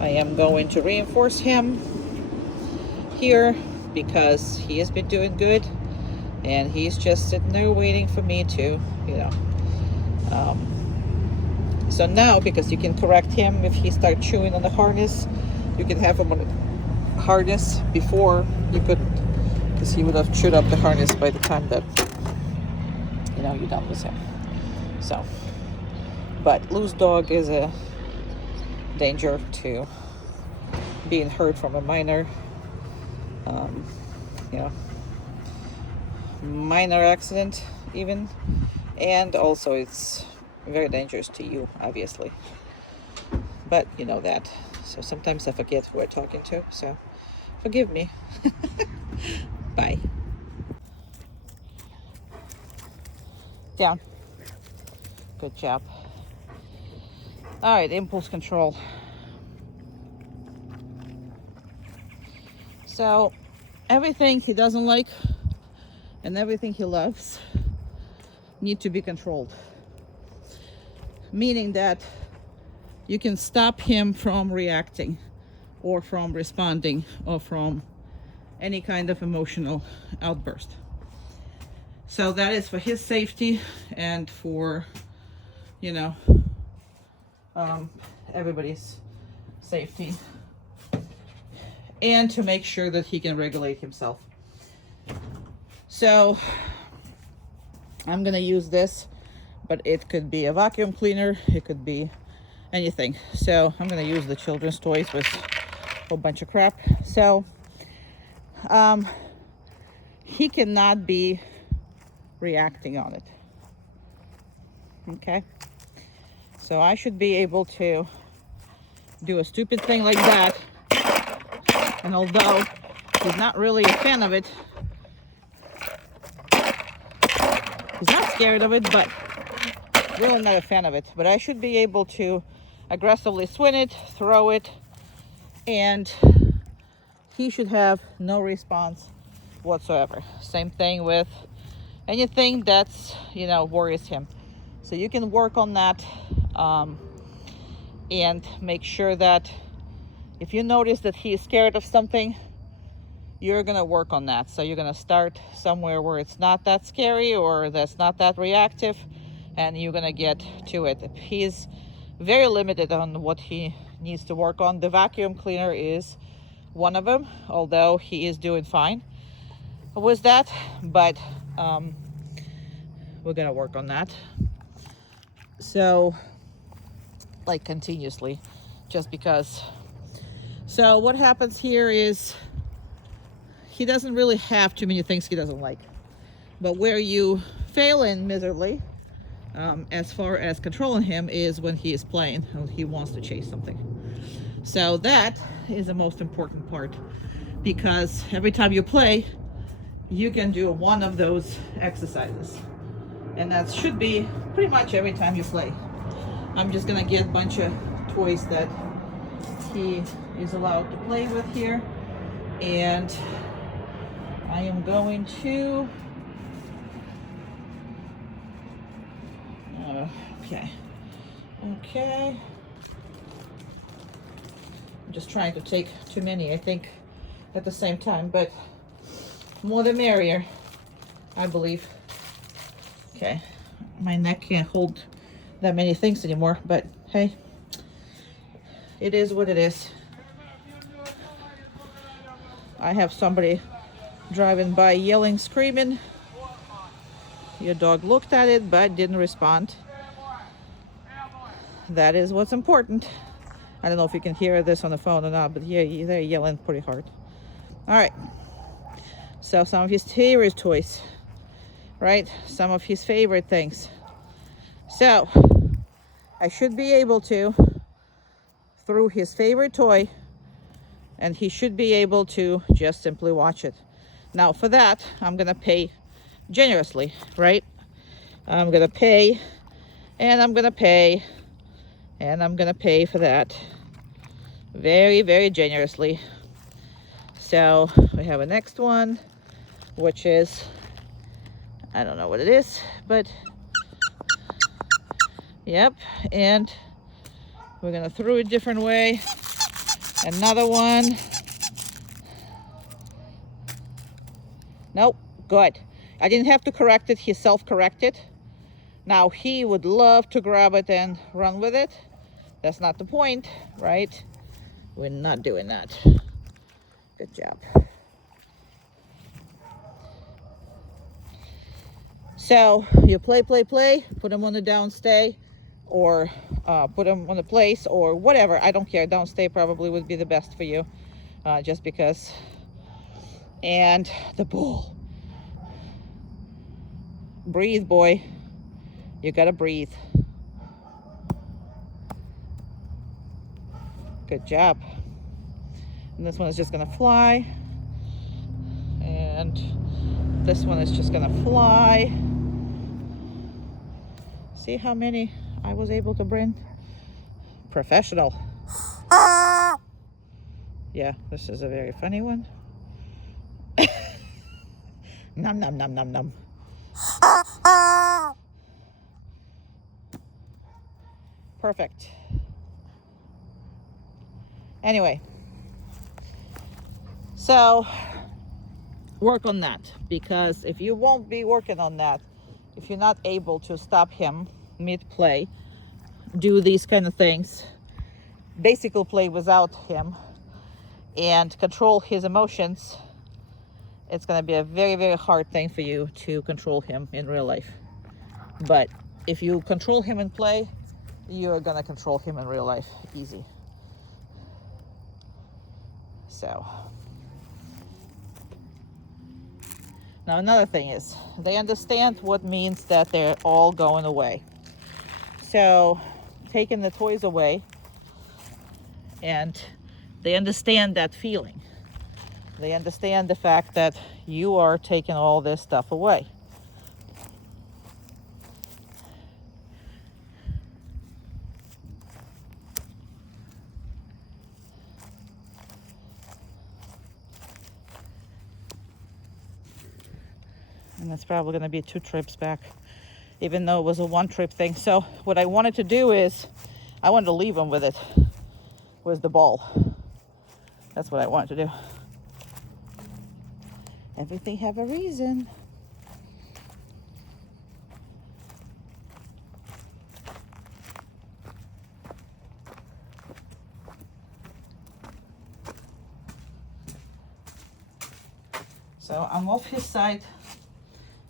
I am going to reinforce him here because he has been doing good, and he's just sitting there waiting for me to, so now, because you can correct him if he starts chewing on the harness, you can have him on the harness before you could, because he would have chewed up the harness by the time that you're done with him. So, but loose dog is a danger to being hurt from a minor minor accident even, and also it's very dangerous to you, obviously, but you know that. So sometimes I forget who I'm talking to, so forgive me. Bye. Down. Good job. All right, impulse control. So everything he doesn't like and everything he loves need to be controlled. Meaning that you can stop him from reacting or from responding or from any kind of emotional outburst. So that is for his safety and for, everybody's safety, and to make sure that he can regulate himself. So I'm gonna use this, but it could be a vacuum cleaner, it could be anything. So I'm gonna use the children's toys with a whole bunch of crap. So he cannot be reacting on it. Okay, so I should be able to do a stupid thing like that, and although he's not really a fan of it, he's not scared of it, but really not a fan of it. But I should be able to aggressively swing it, throw it, and he should have no response whatsoever. Same thing with anything that's, worries him. So you can work on that, and make sure that if you notice that he is scared of something, you're gonna work on that. So you're gonna start somewhere where it's not that scary or that's not that reactive, and you're gonna get to it. He's very limited on what he needs to work on. The vacuum cleaner is one of them, although he is doing fine with that, but we're gonna work on that. So, like, continuously, just because. So what happens here is he doesn't really have too many things he doesn't like, but where you fail in miserably, as far as controlling him, is when he is playing and he wants to chase something. So that is the most important part, because every time you play, you can do one of those exercises, and that should be pretty much every time you play. I'm just gonna get a bunch of toys that he is allowed to play with here, and I am going to okay, I'm just trying to take too many, I think, at the same time, but more the merrier, I believe. Okay, My neck can't hold that many things anymore, but hey, it is what it is. I have somebody driving by yelling, screaming. Your dog looked at it but didn't respond. That is what's important. I don't know if you can hear this on the phone or not, but yeah, they're yelling pretty hard. All right. So some of his favorite toys, right? Some of his favorite things. So I should be able to, through his favorite toy, and he should be able to just simply watch it. Now for that, I'm gonna pay generously, right? I'm gonna pay, and I'm gonna pay, and I'm gonna pay for that very, very generously. So we have a next one, which is, I don't know what it is, but yep. And we're gonna throw it a different way. Another one. Nope, good. I didn't have to correct it, he self-corrected. Now he would love to grab it and run with it. That's not the point, right? We're not doing that. Good job. So you play, put them on the downstay, or put them on the place, or whatever. I don't care. Downstay probably would be the best for you, just because. And the bull. Breathe, boy. You gotta breathe. Good job. And this one is just gonna fly. And this one is just gonna fly. See how many I was able to bring? Professional. Yeah, this is a very funny one. Nom nom nom nom nom. Perfect. Anyway, so work on that, because if you won't be working on that, if you're not able to stop him mid-play, do these kind of things, basically play without him, and control his emotions, it's going to be a very, very hard thing for you to control him in real life. But if you control him in play, you're going to control him in real life easy. So now another thing is, they understand what means that they're all going away. So taking the toys away, and they understand that feeling. They understand the fact that you are taking all this stuff away. And it's probably going to be 2 trips back, even though it was a 1-trip thing. So what I wanted to do is, I wanted to leave him with it, with the ball. That's what I wanted to do. Everything have a reason. So I'm off his side,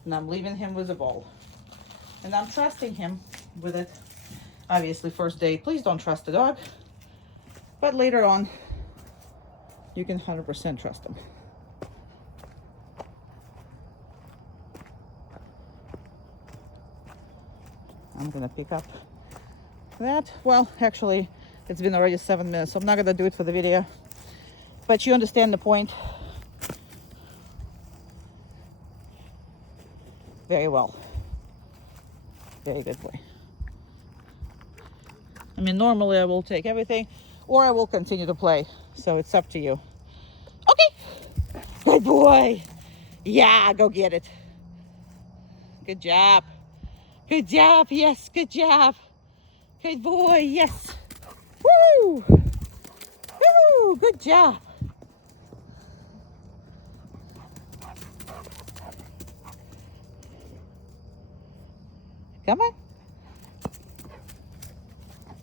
and I'm leaving him with the ball. And I'm trusting him with it. Obviously, first day, please don't trust the dog. But later on, you can 100% trust him. I'm gonna pick up that. Well, actually, it's been already 7 minutes, so I'm not gonna do it for the video. But you understand the point very well. Very good boy. I mean, normally I will take everything, or I will continue to play. So it's up to you. Okay. Good boy. Yeah, go get it. Good job. Good job. Yes, good job. Good boy. Yes. Woo! Woo! Good job. Come on.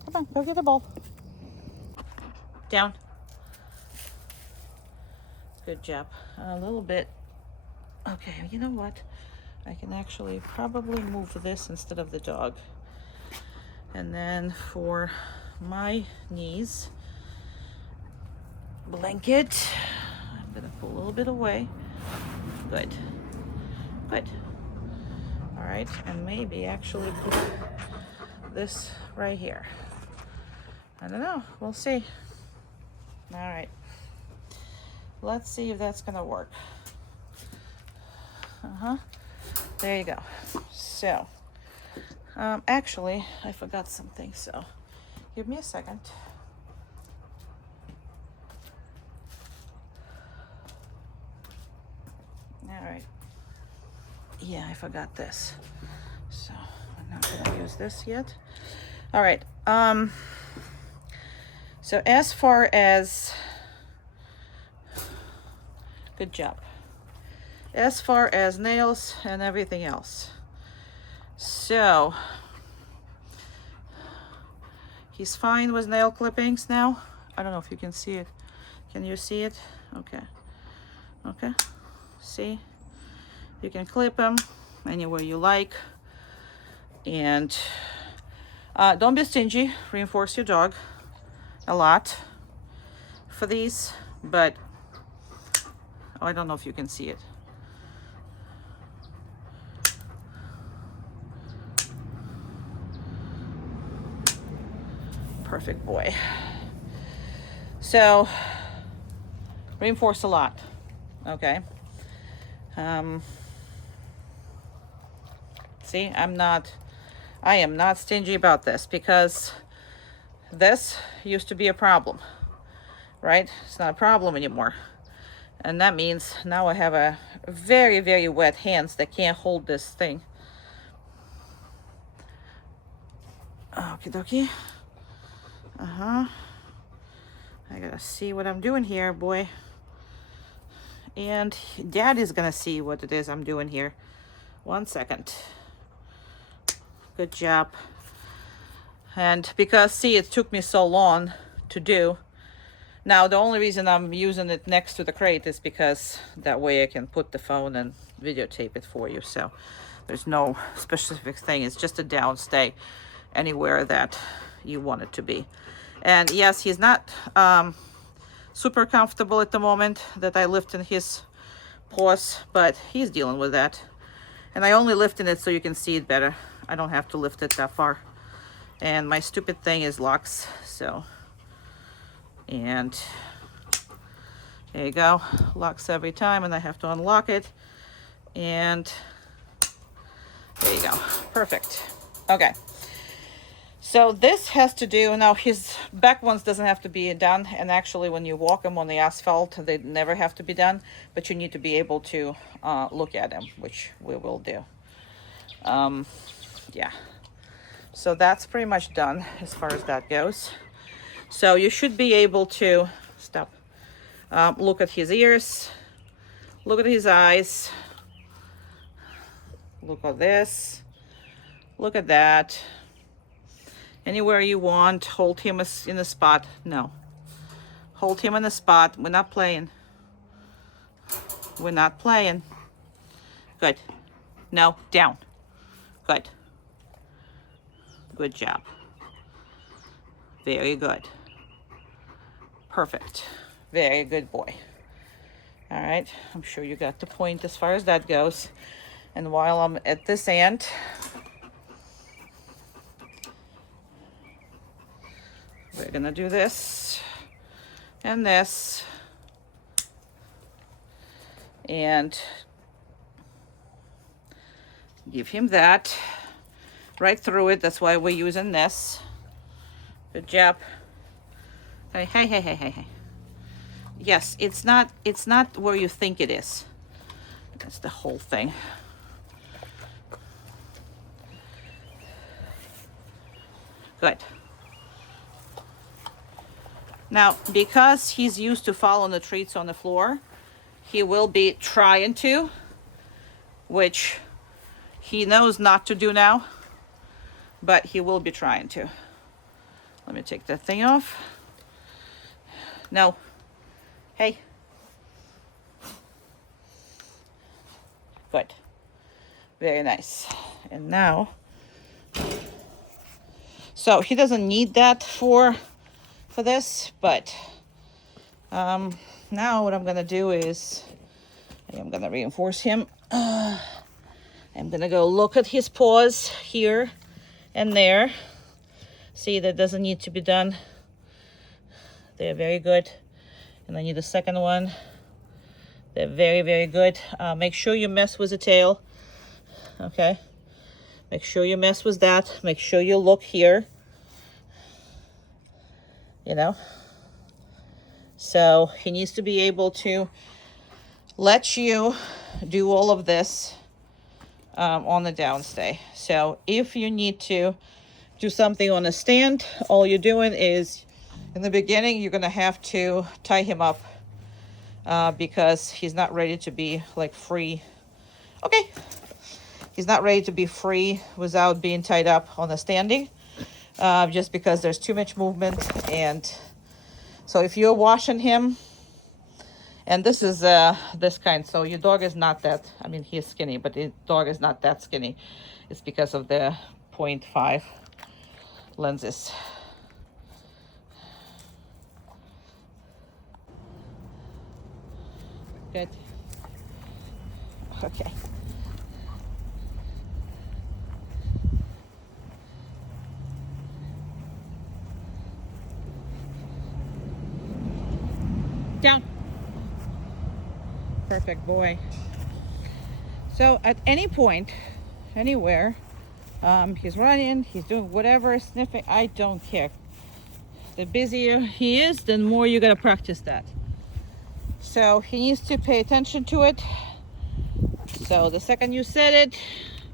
Come on, go get the ball. Down. Good job. A little bit. Okay, you know what? I can actually probably move this instead of the dog. And then for my knees, blanket, I'm gonna pull a little bit away. Good. Good. All right, and maybe actually put this right here. I don't know, we'll see. All right, let's see if that's gonna work. There you go. So, actually, I forgot something, so give me a second. All right. Yeah, I forgot this. So, I'm not gonna use this yet. All right. So as far as, good job. As far as nails and everything else. So, he's fine with nail clippings now. I don't know if you can see it. Can you see it? Okay. Okay. See? You can clip them anywhere you like. And don't be stingy. Reinforce your dog a lot for these. But, oh, I don't know if you can see it. Perfect boy. So, reinforce a lot. Okay. See, I am not stingy about this because this used to be a problem, right? It's not a problem anymore. And that means now I have a very, very wet hands that can't hold this thing. Okie dokie. I gotta see what I'm doing here, boy. And Dad is gonna see what it is I'm doing here. 1 second. Good job. And because, see, it took me so long to do. Now, the only reason I'm using it next to the crate is because that way I can put the phone and videotape it for you. So there's no specific thing. It's just a downstay anywhere that you want it to be. And yes, he's not super comfortable at the moment that I lift in his paws, but he's dealing with that. And I only lift in it so you can see it better. I don't have to lift it that far. And my stupid thing is locks, so. And there you go, locks every time, and I have to unlock it. And there you go, perfect. Okay. So this has to do, now his back ones doesn't have to be done, and actually when you walk them on the asphalt, they never have to be done, but you need to be able to look at them, which we will do. Yeah, so that's pretty much done as far as that goes. So you should be able to, stop, look at his ears, look at his eyes, look at this, look at that. Anywhere you want, hold him in the spot. No. Hold him in the spot. We're not playing. We're not playing. Good. No, down. Good. Good job. Very good. Perfect. Very good boy. All right. I'm sure you got the point as far as that goes. And while I'm at this end, we're gonna do this and this and give him that right through it. That's why we're using this. Good job. Hey, hey, hey, hey, hey, hey. Yes, it's not where you think it is. That's the whole thing. Good. Now, because he's used to following the treats on the floor, he will be trying to, which he knows not to do now. but he will be trying to. Let me take that thing off. No. Hey. Good. Very nice. And now, so he doesn't need that for this, but now what I'm gonna do is I'm gonna reinforce him. I'm gonna go look at his paws here and there. See, that doesn't need to be done. They're very good. And I need a second one. They're very, very good. Make sure you mess with the tail. Okay. Make sure you mess with that. Make sure you look here. You know. So he needs to be able to let you do all of this on the downstay. So if you need to do something on a stand, all you're doing is, in the beginning, you're gonna have to tie him up because he's not ready to be like free. Okay. He's not ready to be free without being tied up on the standing, just because there's too much movement. And so if you're washing him, and this is this kind, so your dog is not that, I mean, he's skinny, but the dog is not that skinny. It's because of the 0.5 lenses. Good. Okay. Down. Perfect boy. So at any point, anywhere, he's running, he's doing whatever, sniffing, I don't care. The busier he is, the more you gotta practice that. So he needs to pay attention to it. So the second you set it,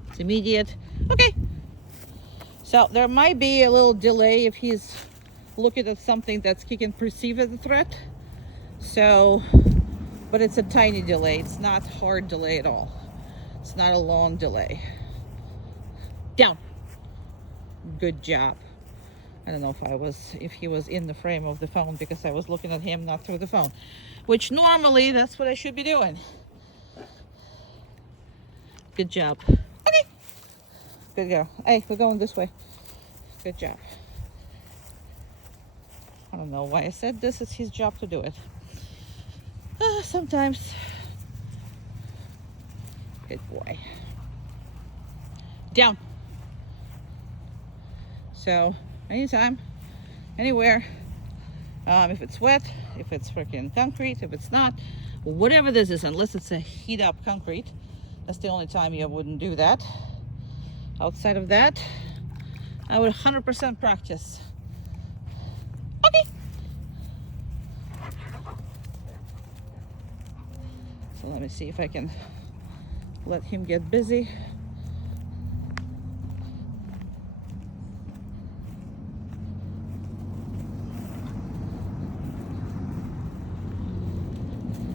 it's immediate. Okay. So there might be a little delay if he's looking at something that he can perceive as a threat. So, but it's a tiny delay. It's not hard delay at all. It's not a long delay. Down. Good job. I don't know if he was in the frame of the phone because I was looking at him, not through the phone, which normally that's what I should be doing. Good job. Okay. Good girl. Hey, we're going this way. Good job. I don't know why I said this. It's his job to do it. Sometimes. Good boy. Down. So, anytime, anywhere, if it's wet, if it's freaking concrete, if it's not, whatever this is, unless it's a heat up concrete, that's the only time you wouldn't do that. Outside of that, I would 100% practice. Okay. So let me see if I can let him get busy.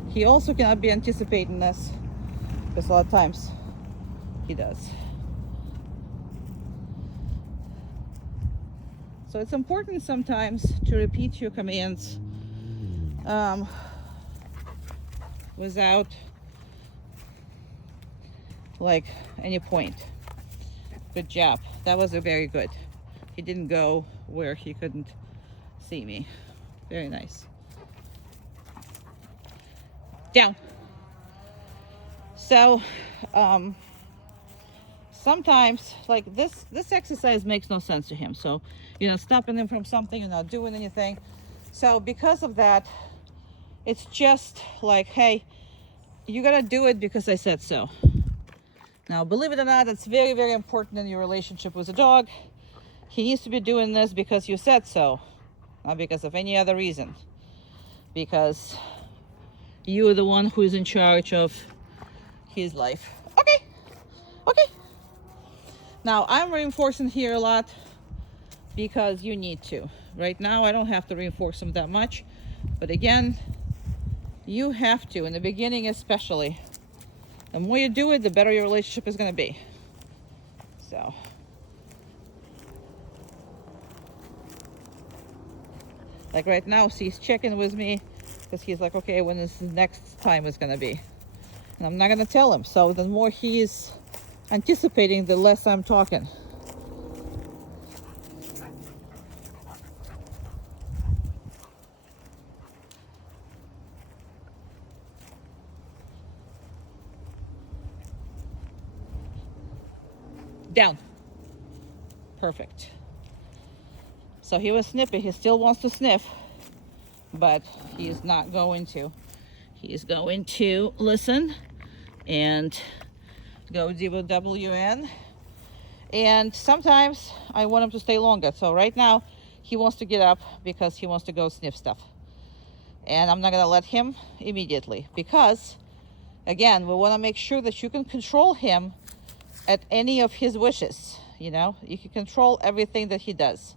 He also cannot be anticipating this, because a lot of times he does. So it's important sometimes to repeat your commands without like any point. Good job. That was a very good. He didn't go where he couldn't see me. Very nice. Down. So sometimes like this exercise makes no sense to him. So, you know, stopping him from something and not doing anything. So because of that, it's just like, hey, you gotta do it because I said so. Now, believe it or not, it's very, very important in your relationship with a dog. He needs to be doing this because you said so, not because of any other reason. Because you are the one who is in charge of his life. Okay. Okay. Now, I'm reinforcing here a lot because you need to. Right now, I don't have to reinforce him that much. But again, you have to, in the beginning especially. The more you do it, the better your relationship is going to be. So, Like right now, he's checking with me because he's like, okay, when is the next time is gonna be? And I'm not gonna tell him. So the more he's anticipating, the less I'm talking. Down. Perfect. So he was snippy. He still wants to sniff, but he is not going to. He is going to listen and go DWN. And sometimes I want him to stay longer. So right now he wants to get up because he wants to go sniff stuff. And I'm not gonna let him immediately because, again, we wanna make sure that you can control him at any of his wishes. You know, you can control everything that he does.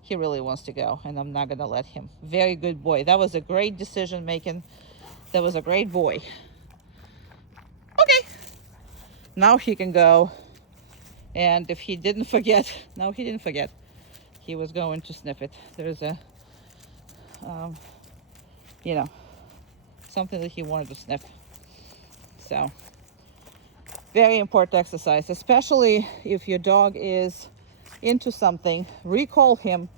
He really wants to go, and I'm not gonna let him. Very good boy. That was a great decision making. That was a great boy. Okay, now he can go. And if he didn't forget, no, he didn't forget. He was going to sniff it. There's a, you know, something that he wanted to sniff. So, very important exercise, especially if your dog is into something. Recall him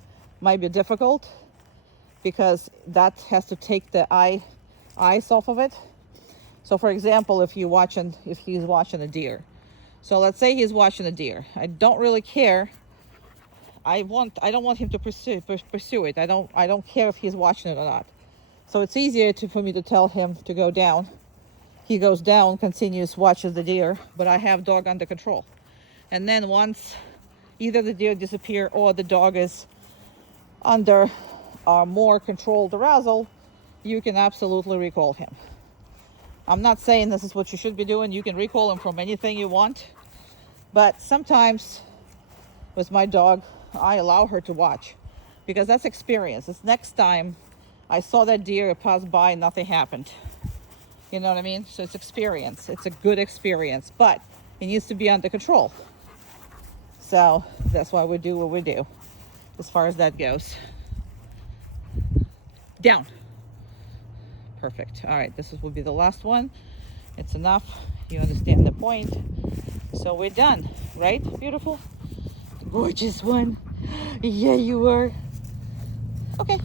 might be difficult because that has to take the eyes off of it. So for example, if he's watching a deer. So let's say he's watching a deer. I don't really care. I don't want him to pursue it. I don't care if he's watching it or not. So it's easier for me to tell him to go down. He goes down, continues, watches the deer, but I have dog under control. And then once either the deer disappear or the dog is under more controlled arousal, you can absolutely recall him. I'm not saying this is what you should be doing. You can recall him from anything you want. But sometimes with my dog, I allow her to watch because that's experience. It's next time I saw that deer pass by, nothing happened. You know what I mean? So it's experience. It's a good experience, but it needs to be under control. So that's why we do what we do as far as that goes. Down. Perfect. All right, will be the last one. It's enough. You understand the point. So we're done, right? Beautiful. Gorgeous one. Yeah, you are. Okay.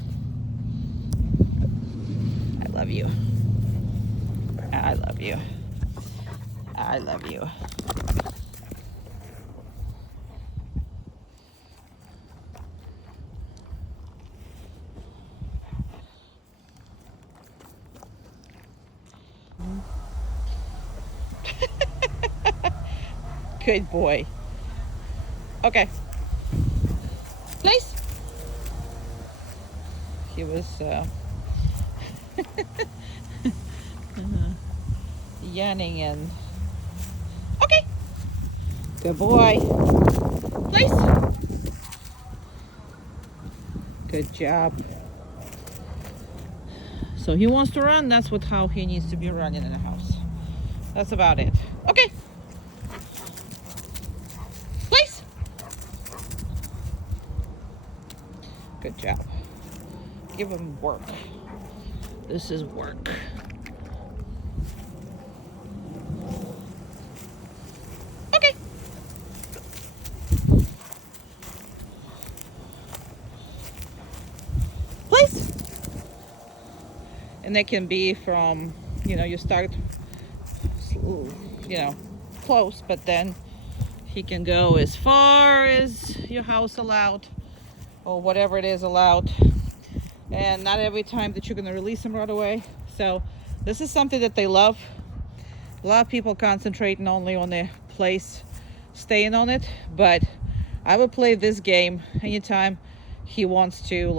I love you. I love you. I love you. Good boy. Okay. Place. He was yawning and okay. Good boy. Place. Good job. So he wants to run. That's how he needs to be running in the house. That's about it. Okay. Place. Good job. Give him work. This is work. Okay. Place. And they can be from, you start, close, but then he can go as far as your house allowed or whatever it is allowed. And not every time that you're going to release him right away. So this is something that they love. A lot of people concentrating only on their place, staying on it. But I would play this game anytime he wants to,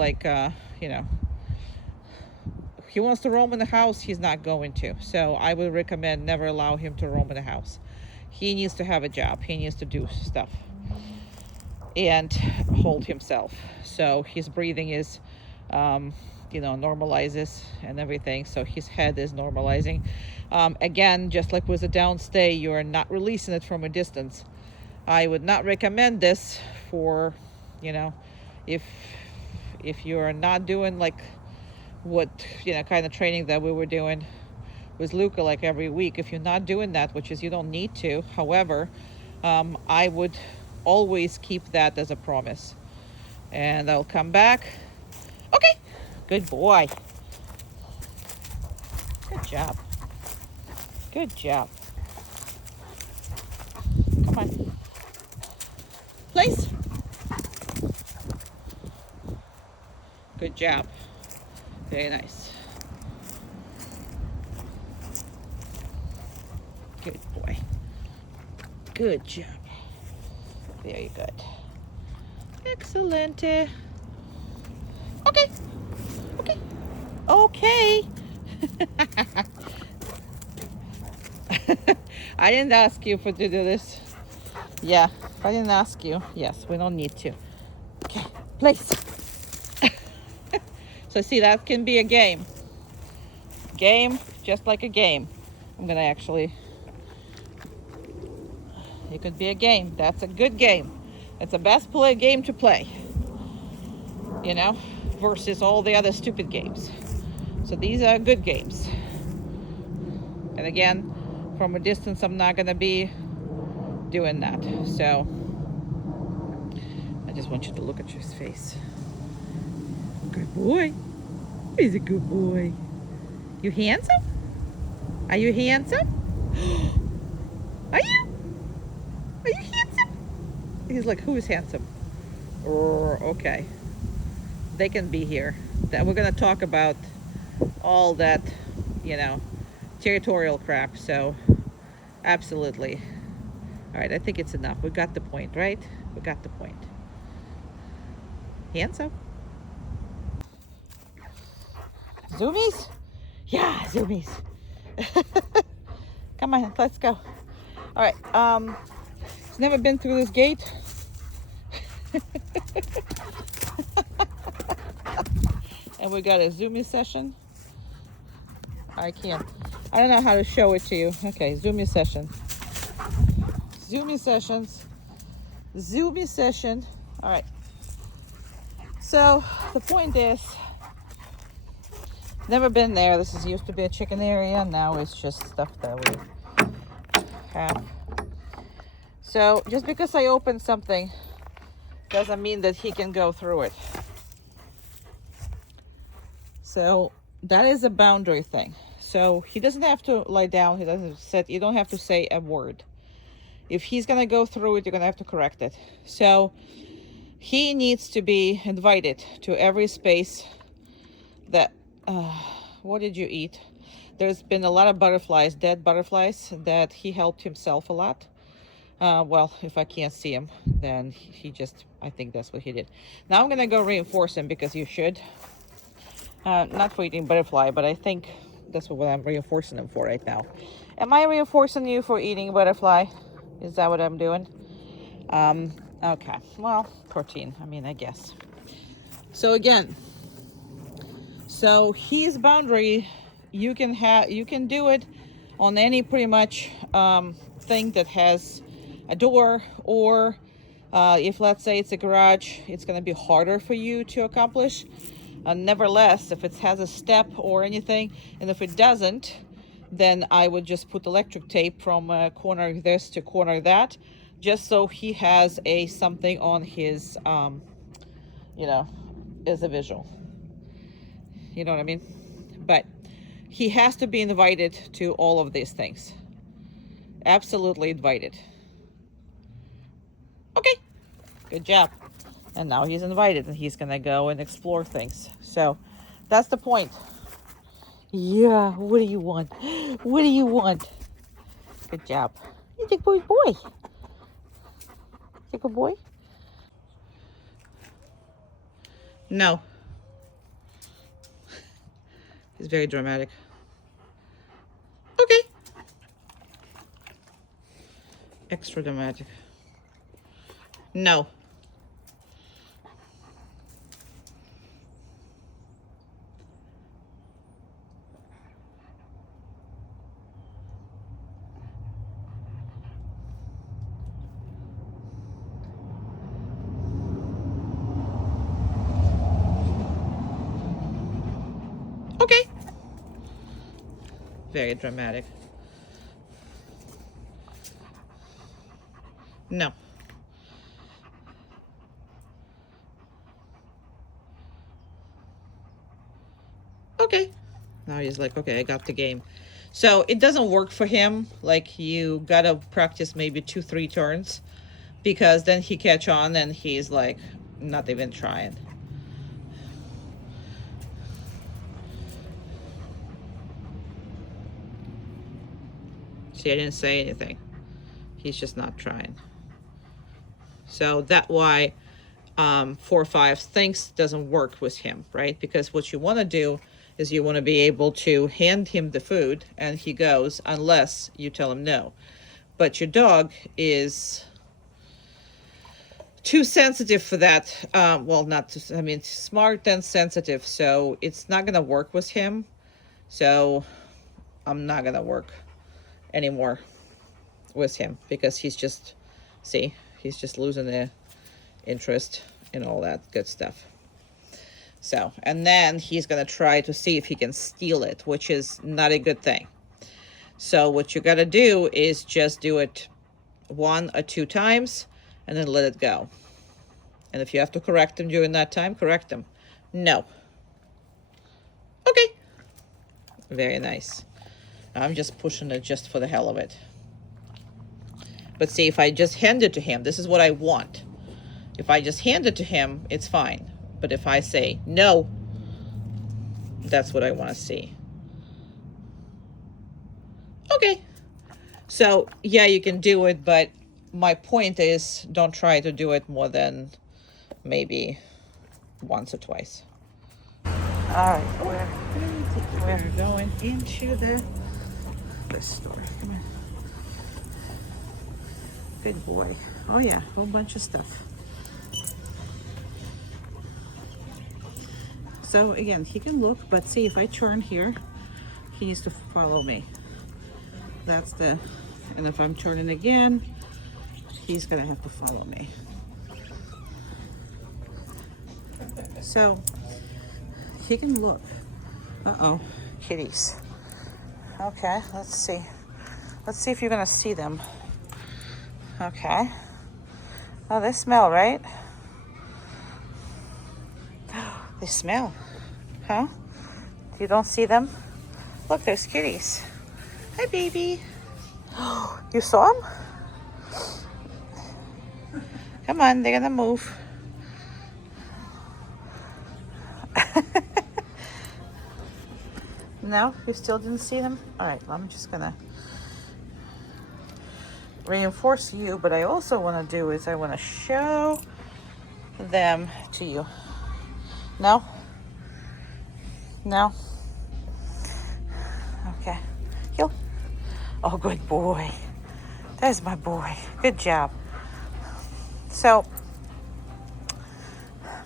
he wants to roam in the house, he's not going to. So I would recommend never allow him to roam in the house. He needs to have a job. He needs to do stuff and hold himself. So his breathing is normalizes and everything. So his head is normalizing. Again, just like with a downstay, you are not releasing it from a distance. I would not recommend this for, if If you're not doing like what, kind of training that we were doing with Luca like every week, if you're not doing that, which is you don't need to, however, I would always keep that as a promise. And I'll come back. Okay, good boy. Good job. Good job. Come on. Place. Good job. Very nice. Good boy. Good job. Very good. Excellent. Okay. Okay. Okay. I didn't ask you to do this. Yeah, I didn't ask you. Yes, we don't need to. Okay, place. So see, that can be a game. Game, just like a game. I'm gonna actually, it could be a game. That's a good game. It's the best game to play, versus all the other stupid games. So these are good games. And again, from a distance, I'm not gonna be doing that. So I just want you to look at his face. Good boy. He's a good boy. You handsome? Are you handsome? Are you? Are you handsome? He's like, who is handsome? Okay. They can be here. That we're gonna talk about all that, territorial crap. So absolutely. All right, I think it's enough. We got the point, right? We got the point. Handsome. Zoomies? Yeah, zoomies. Come on, let's go. All right. He's never been through this gate. And we got a zoomie session. I don't know how to show it to you. Okay, zoomie session. Zoomie sessions. Zoomie session. All right. So the point is, never been there. This used to be a chicken area. Now it's just stuff that we have. So just because I open something doesn't mean that he can go through it. So that is a boundary thing. So he doesn't have to lie down. He doesn't sit. You don't have to say a word. If he's gonna go through it, you're gonna have to correct it. So he needs to be invited to every space that. What did you eat? There's been a lot of butterflies, dead butterflies, that he helped himself a lot. Well, if I can't see him, then I think that's what he did. Now I'm gonna go reinforce him because you should. Not for eating butterfly, but I think that's what I'm reinforcing him for right now. Am I reinforcing you for eating butterfly? Is that what I'm doing? Okay, well, protein, I guess. So again, his boundary, you can do it on any pretty much thing that has a door, or if let's say it's a garage, it's going to be harder for you to accomplish. Nevertheless, if it has a step or anything, and if it doesn't, then I would just put electric tape from corner this to corner that, just so he has something on his, as a visual. You know what I mean? But he has to be invited to all of these things. Absolutely invited. Okay, good job. And now he's invited, and he's gonna go and explore things. So that's the point. Yeah, what do you want? What do you want? Good job. You're a good boy. You're a good boy? No. He's very dramatic. Okay. Extra dramatic. No. very dramatic. No. Okay. Now he's like, okay, I got the game. So it doesn't work for him. Like, you gotta practice maybe 2-3 turns, because then he catch on and he's like not even trying. See, I didn't say anything. He's just not trying. So that's why 4-5 things doesn't work with him, right? Because what you want to do is you want to be able to hand him the food and he goes, unless you tell him no. But your dog is too sensitive for that. Well, not to, I mean, smart and sensitive, so it's not gonna work with him. So I'm not gonna work anymore with him, because he's just, see, he's just losing the interest and all that good stuff. So, and then he's gonna try to see if he can steal it, which is not a good thing. So what you gotta do is just do it 1 or 2 times and then let it go. And if you have to correct him during that time, correct him. No. Okay. Very nice. I'm just pushing it just for the hell of it. But see, if I just hand it to him, this is what I want. If I just hand it to him, it's fine. But if I say no, that's what I want to see. Okay. So, yeah, you can do it, but my point is, don't try to do it more than maybe once or twice. All right, we're going into the store. Come on. Good boy. Oh yeah, whole bunch of stuff. So again, he can look, but see, if I turn here, he needs to follow me. That's the, and if I'm turning again, he's gonna have to follow me. So he can look. Uh-oh, kitties. Okay, let's see. Let's see if you're gonna see them. Okay. Oh, they smell, right? They smell. Huh? You don't see them? Look, there's kitties. Hi, baby. You saw them? Come on, they're gonna move. No, you still didn't see them? All right, I'm just gonna reinforce you, but I also want to do is I want to show them to you. No? No? Okay. Heel. Oh, good boy. There's my boy. Good job. So,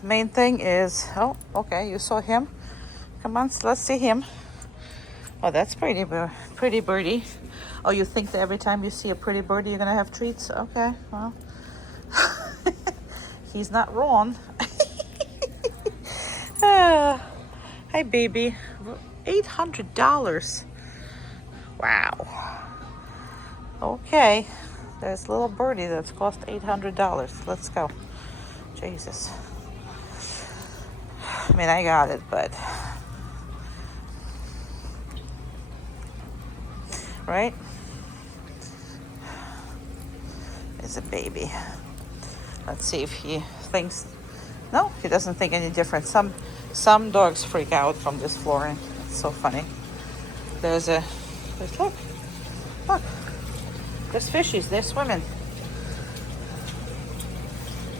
main thing is, oh, okay, you saw him. Come on, so let's see him. Oh, that's pretty birdie. Oh, you think that every time you see a pretty birdie, you're gonna have treats? Okay, well, he's not wrong. Hi, baby. $800. Wow. Okay, there's a little birdie that's cost $800. Let's go. Jesus. I mean, I got it, but right? It's a baby. Let's see if he thinks. No, he doesn't think any different. Some dogs freak out from this flooring. It's so funny. There's look. There's fishies. They're swimming.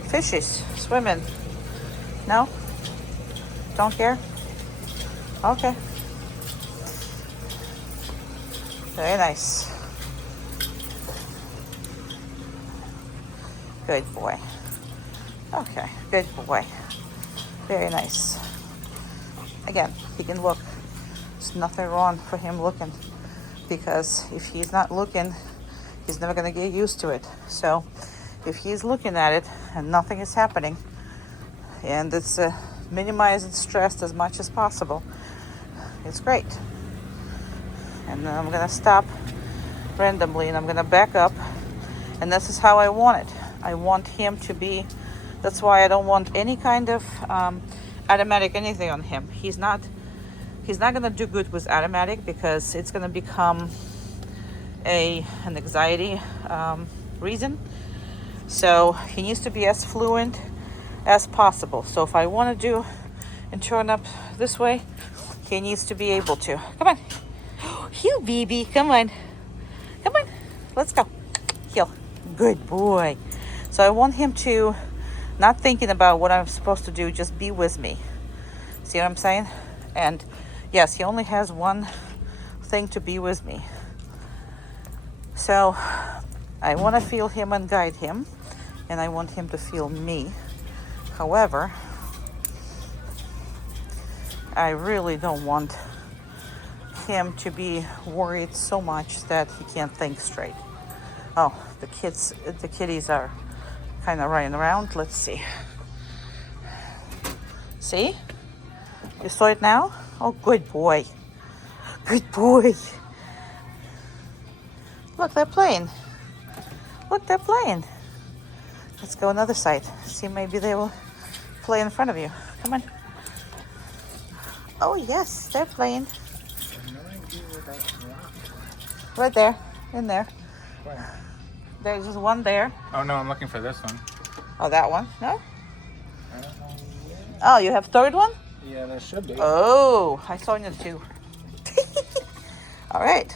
Fishies swimming. No? Don't care? Okay. Very nice. Good boy. Okay, good boy. Very nice. Again, he can look. There's nothing wrong for him looking, because if he's not looking, he's never going to get used to it. So if he's looking at it and nothing is happening, and it's minimizing stress as much as possible, it's great. And then I'm gonna stop randomly and I'm gonna back up. And this is how I want it. I want him to be, that's why I don't want any kind of automatic anything on him. He's not gonna do good with automatic because it's gonna become an anxiety reason. So he needs to be as fluent as possible. So if I want to do and turn up this way, he needs to be able to. Come on. Heel, baby. Come on. Come on. Let's go. Heel. Good boy. So I want him to not thinking about what I'm supposed to do, just be with me. See what I'm saying? And yes, he only has one thing to be with me. So I want to feel him and guide him, and I want him to feel me. However, I really don't want him to be worried so much that he can't think straight. Oh, the kitties are kind of running around. Let's see. See? You saw it now? Oh, good boy. Good boy. Look, they're playing. Look, they're playing. Let's go another side. See, maybe they will play in front of you. Come on. Oh, yes, they're playing. Right there. In there. Where? There's just one there. Oh, no, I'm looking for this one. Oh, that one? No? I don't know yet. Oh, you have third one? Yeah, there should be. Oh, I saw you two. All right.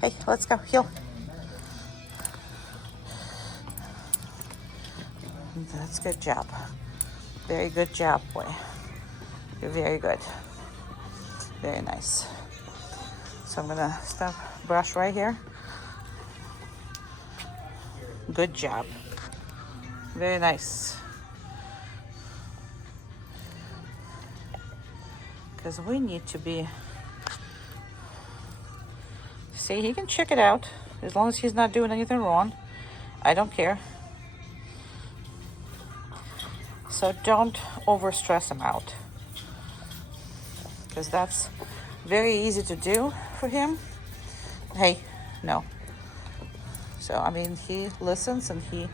Hey, let's go. Heel. That's a good job. Very good job, boy. You're very good. Very nice. So I'm gonna stop, brush right here. Good job. Very nice. Because we need to be. See, he can check it out as long as he's not doing anything wrong. I don't care. So don't overstress him out, because that's very easy to do for him. Hey, no. So, I mean, he listens and he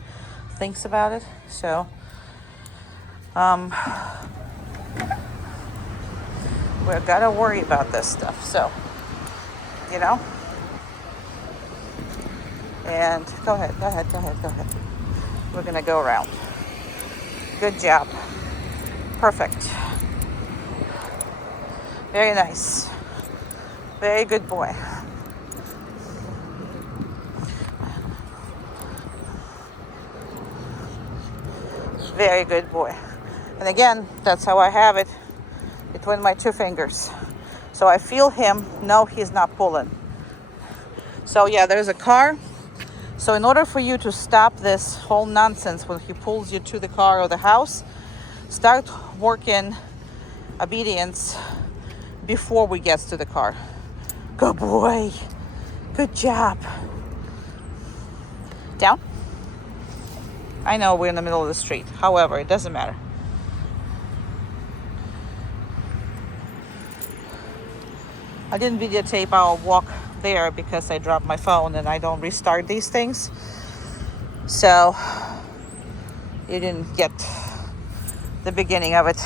thinks about it. So, we're gotta worry about this stuff. So, you know. And go ahead. We're gonna go around. Good job. Perfect. Very nice. Very good boy. Very good boy. And again, that's how I have it between my two fingers. So I feel him. No, he's not pulling. So yeah, there's a car. So in order for you to stop this whole nonsense when he pulls you to the car or the house, start working obedience before we get to the car. Good boy. Good job. Down. I know we're in the middle of the street. However, it doesn't matter. I didn't videotape our walk there because I dropped my phone and I don't restart these things. So you didn't get the beginning of it.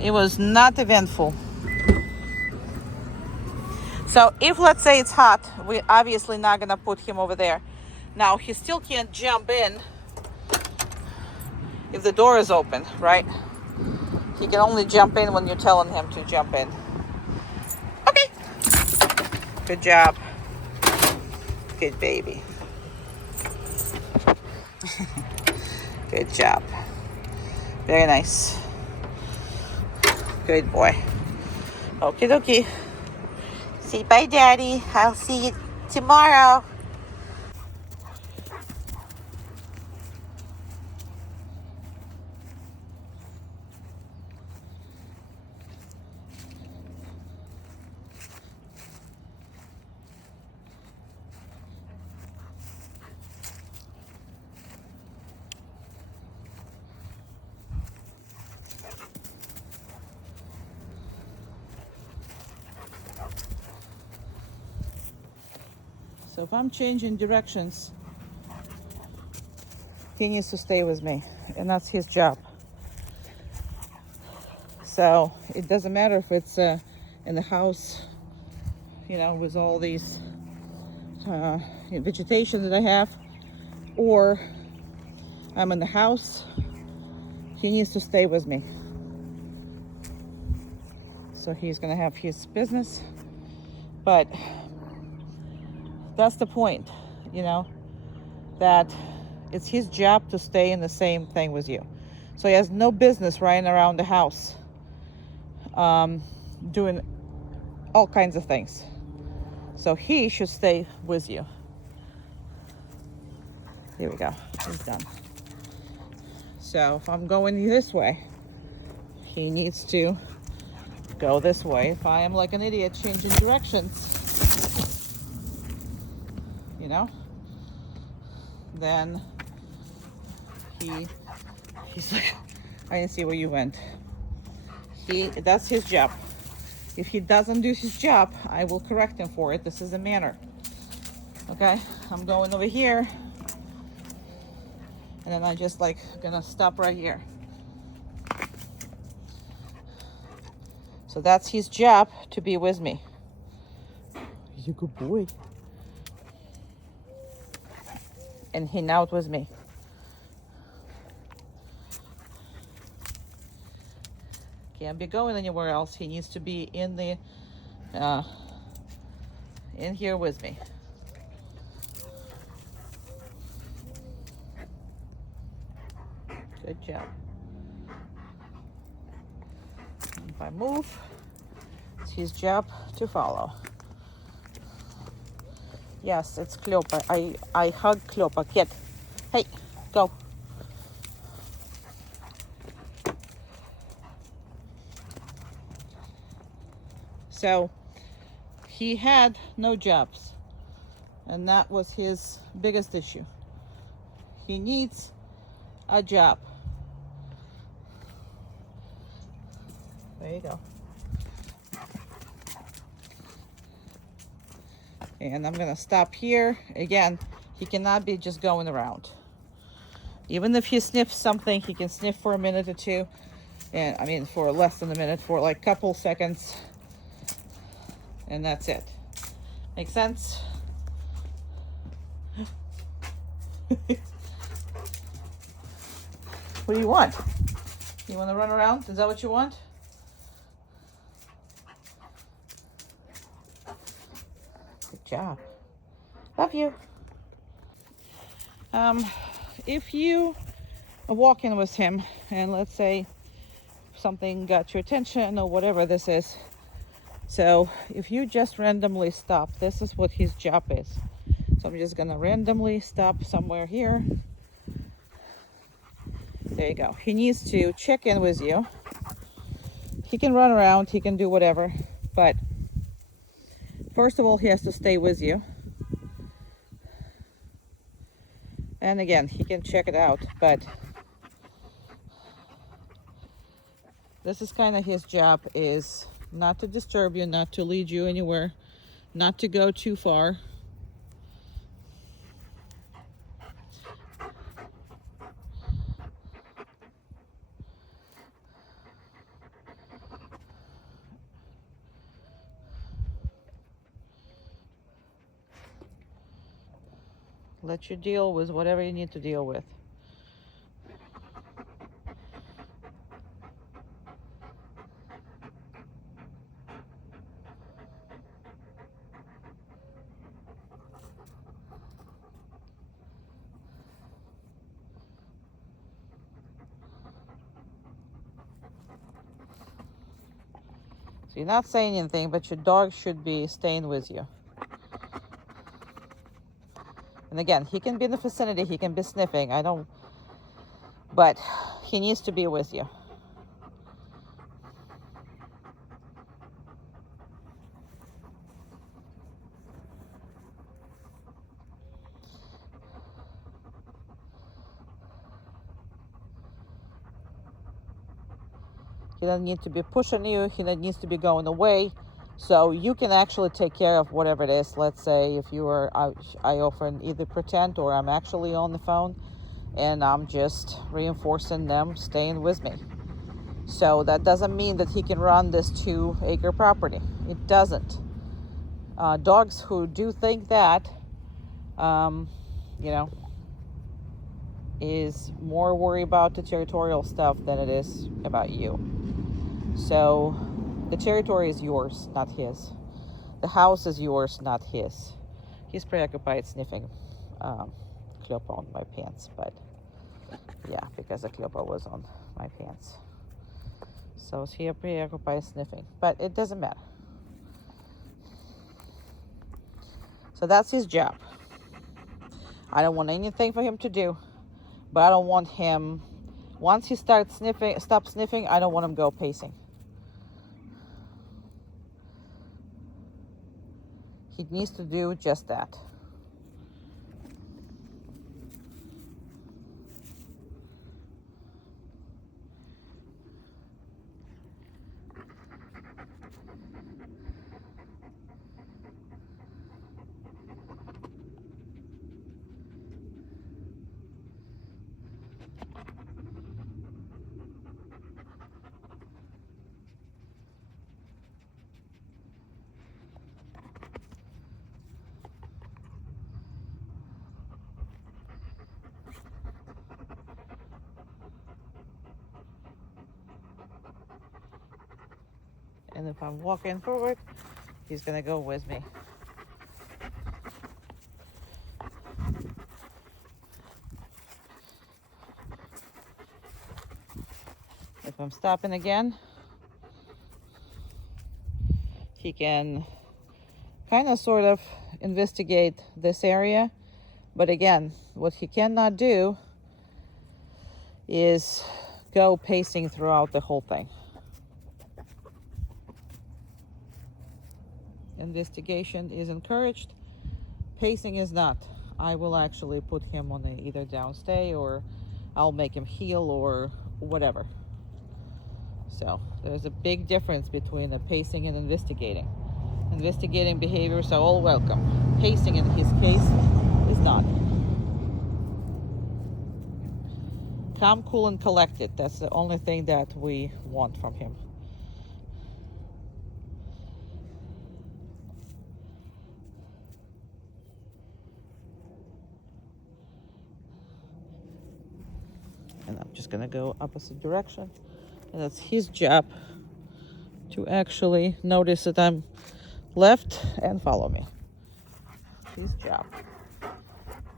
It was not eventful. So if, let's say, it's hot, we're obviously not gonna put him over there. Now, he still can't jump in if the door is open, right? He can only jump in when you're telling him to jump in. Okay. Good job. Good baby. Good job. Very nice. Good boy. Okie dokie. Say bye, Daddy. I'll see you tomorrow. So if I'm changing directions, he needs to stay with me, and that's his job. So it doesn't matter if it's in the house, you know, with all these vegetation that I have, or I'm in the house, he needs to stay with me. So he's gonna have his business, but that's the point, you know, that it's his job to stay in the same thing with you. So he has no business running around the house doing all kinds of things. So he should stay with you. Here we go, he's done. So if I'm going this way, he needs to go this way. If I am like an idiot changing directions, you know, then he's like, I didn't see where you went. That's his job. If he doesn't do his job, I will correct him for it. This is a manner. Okay, I'm going over here, and then I just like gonna stop right here. So that's his job, to be with me. He's a good boy. And hang out with me. Can't be going anywhere else. He needs to be in the in here with me. Good job. If I move, it's his job to follow. Yes, it's Cleopa. I hug Cleopa. Kid. Hey, go. So he had no jobs, and that was his biggest issue. He needs a job. There you go. And I'm gonna stop here. Again, he cannot be just going around. Even if he sniffs something, he can sniff for a minute or two. And I mean, for less than a minute, for like a couple seconds. And that's it. Make sense? What do you want? You want to run around? Is that what you want? Good job. Love you. If you are walking with him, and let's say something got your attention or whatever this is, so if you just randomly stop, this is what his job is. So I'm just gonna randomly stop somewhere here. There you go. He needs to check in with you. He can run around, he can do whatever, but first of all, he has to stay with you. And again, he can check it out, but this is kind of his job, is not to disturb you, not to lead you anywhere, not to go too far. Let you deal with whatever you need to deal with. So you're not saying anything, but your dog should be staying with you. And again, he can be in the vicinity, he can be sniffing, but he needs to be with you. He doesn't need to be pushing you, he needs to be going away, So you can actually take care of whatever it is. Let's say if you are, I often either pretend or I'm actually on the phone and I'm just reinforcing them staying with me. So that doesn't mean that he can run this 2-acre property. It doesn't. Dogs who do think that, you know, is more worried about the territorial stuff than it is about you. So the territory is yours, not his. The house is yours, not his. He's preoccupied sniffing Cleopa on my pants, but yeah, because the Cleopa was on my pants. So he's preoccupied sniffing, but it doesn't matter. So that's his job. I don't want anything for him to do, but I don't want him, once he starts sniffing, stop sniffing, I don't want him go pacing. He needs to do just that. And if I'm walking forward, he's gonna go with me. If I'm stopping again, he can kind of sort of investigate this area. But again, what he cannot do is go pacing throughout the whole thing. Investigation is encouraged, pacing is not. I will actually put him on a either downstay or I'll make him heel or whatever. So there's a big difference between the pacing and investigating. Investigating behaviors are all welcome. Pacing in his case is not. Calm, cool, and collected. That's the only thing that we want from him. And I'm just gonna go opposite direction. And that's his job to actually notice that I'm left and follow me. His job.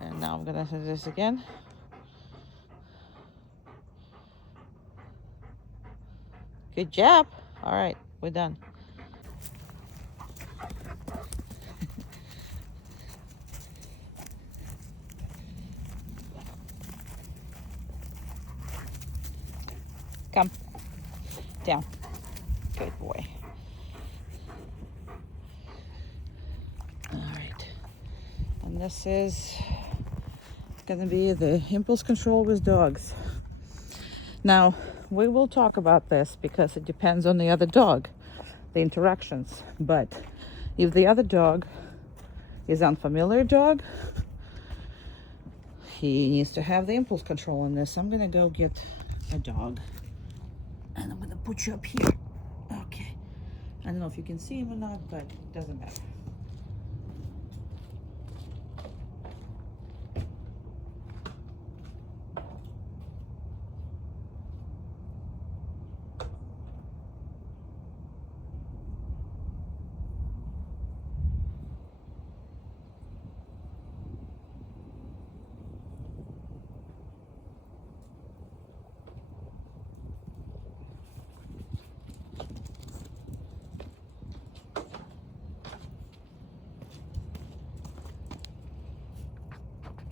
And now I'm gonna do this again. Good job. All right, we're done. Come down. Good boy. All right. And this is gonna be the impulse control with dogs. Now, we will talk about this because it depends on the other dog, the interactions. But if the other dog is unfamiliar dog, he needs to have the impulse control on this. I'm gonna go get a dog and I'm gonna put you up here. Okay. I don't know if you can see him or not, but it doesn't matter.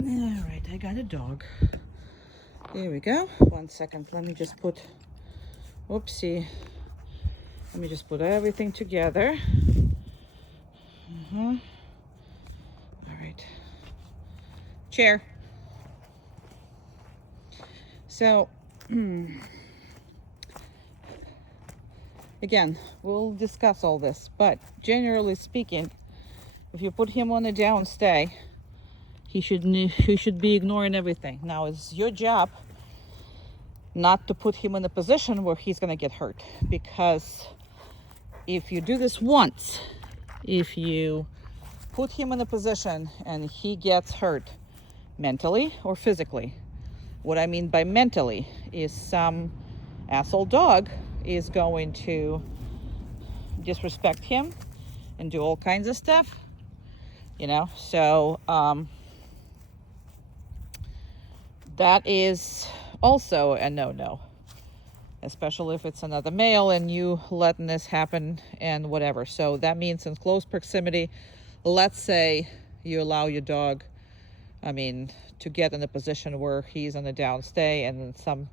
All right, I got a dog. There we go. 1 second. Let me just put, whoopsie. Let me just put everything together. All right. Chair. So, again, we'll discuss all this, but generally speaking, if you put him on a downstay, he should be ignoring everything. Now it's your job not to put him in a position where he's going to get hurt, because if you do this once, if you put him in a position and he gets hurt mentally or physically, what I mean by mentally is some asshole dog is going to disrespect him and do all kinds of stuff, you know. So that is also a no-no, especially if it's another male and you letting this happen and whatever. So that means in close proximity, let's say you allow your dog, to get in a position where he's on a downstay, and then some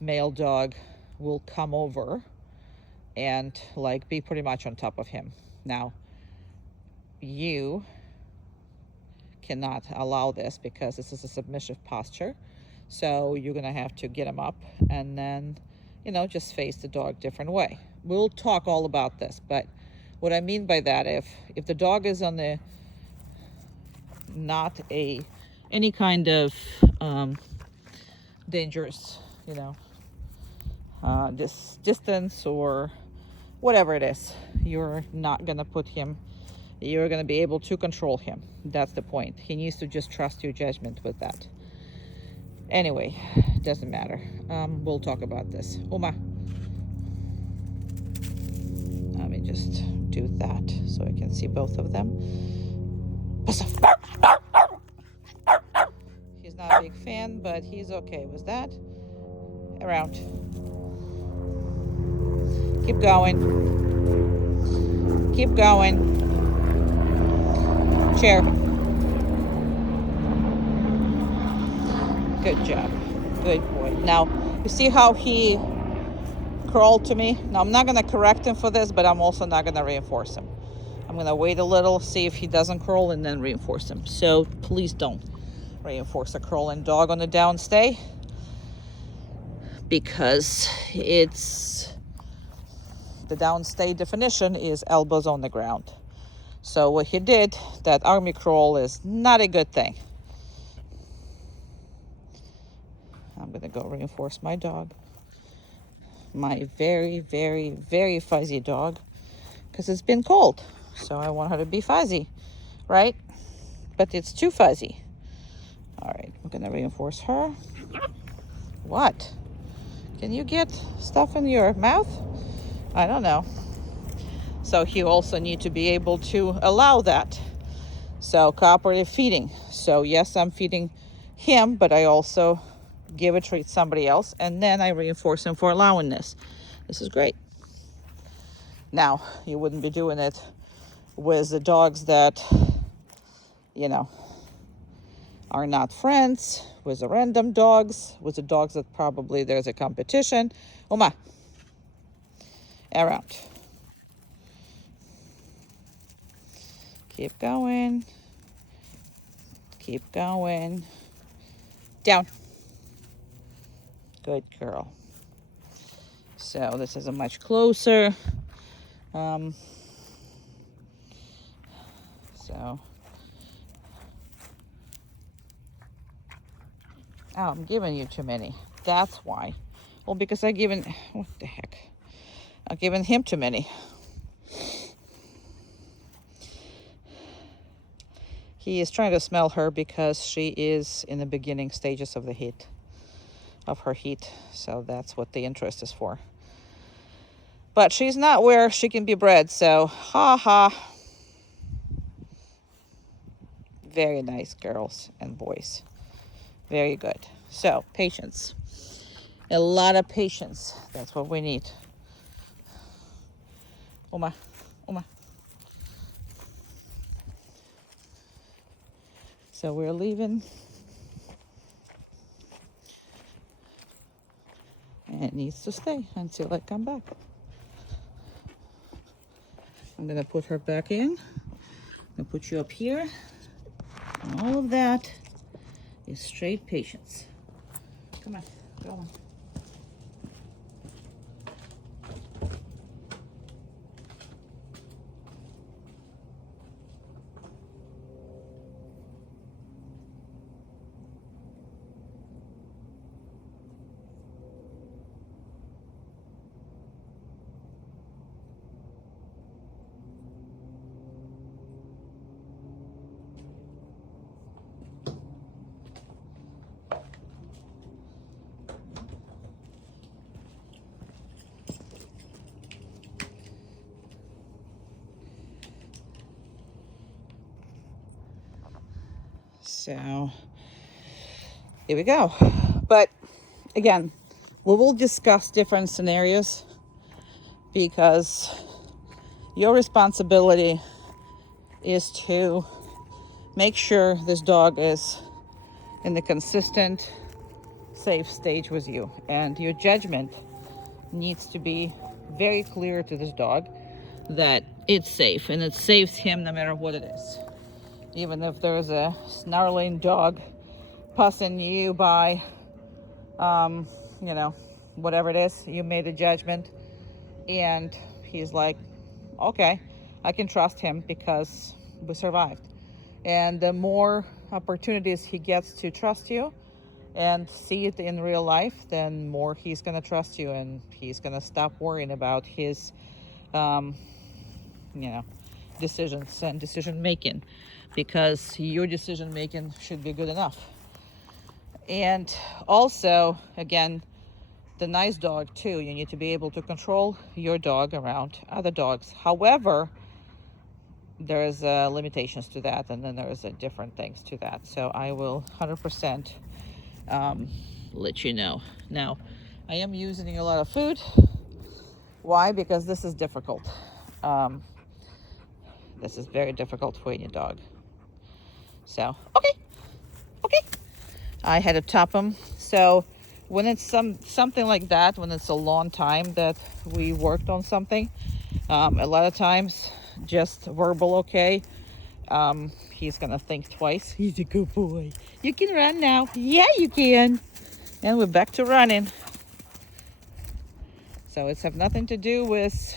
male dog will come over and like be pretty much on top of him. Now, you cannot allow this because this is a submissive posture. So you're gonna have to get him up and then, just face the dog different way. We'll talk all about this, but what I mean by that, if the dog is on the not any kind of dangerous, this distance or whatever it is, you're not gonna put him. You're gonna be able to control him. That's the point. He needs to just trust your judgment with that. Anyway, doesn't matter. We'll talk about this. Uma. Let me just do that so I can see both of them. He's not a big fan, but he's okay with that. Around. Keep going. Keep going. Chair. Good job. Good boy. Now, you see how he crawled to me? Now, I'm not going to correct him for this, but I'm also not going to reinforce him. I'm going to wait a little, see if he doesn't crawl, and then reinforce him. So please don't reinforce a crawling dog on a downstay, because the downstay definition is elbows on the ground. So what he did, that army crawl, is not a good thing. I'm gonna go reinforce my dog, my very, very, very fuzzy dog, because it's been cold. So I want her to be fuzzy, right? But it's too fuzzy. All right, we're gonna reinforce her. What? Can you get stuff in your mouth? I don't know. So he also need to be able to allow that. So cooperative feeding. So yes, I'm feeding him, but I also give a treat somebody else, and then I reinforce him for allowing this. This is great. Now, you wouldn't be doing it with the dogs that, are not friends, with the random dogs, with the dogs that probably there's a competition. Uma, around. Keep going. Keep going. Down. Good girl. So this is a much closer. I'm giving you too many. That's why. Well, because what the heck? I've given him too many. He is trying to smell her because she is in the beginning stages of her heat. So that's what the interest is for. But she's not where she can be bred, so ha ha. Very nice girls and boys. Very good. So, patience. A lot of patience. That's what we need. Uma. So we're leaving. And it needs to stay until I come back. I'm going to put her back in. I'm going to put you up here. And all of that is straight patience. Come on, go on. So here we go. But again, we will discuss different scenarios because your responsibility is to make sure this dog is in a consistent, safe stage with you. And your judgment needs to be very clear to this dog that it's safe, and it saves him no matter what it is. Even if there's a snarling dog passing you by, you know, whatever it is, you made a judgment, and he's like, okay, I can trust him because we survived. And the more opportunities he gets to trust you and see it in real life, then more he's gonna trust you, and he's gonna stop worrying about his, you know, decisions and decision making, because your decision making should be good enough. And also, again, the nice dog too, you need to be able to control your dog around other dogs. However, there's limitations to that, and then there's different things to that. So I will 100% let you know. Now, I am using a lot of food. Why? Because this is difficult. This is very difficult for any dog. So, okay. I had to top them. So when it's something like that, when it's a long time that we worked on something, a lot of times just verbal okay, he's gonna think twice. He's a good boy. You can run now. Yeah, you can. And we're back to running. So it's have nothing to do with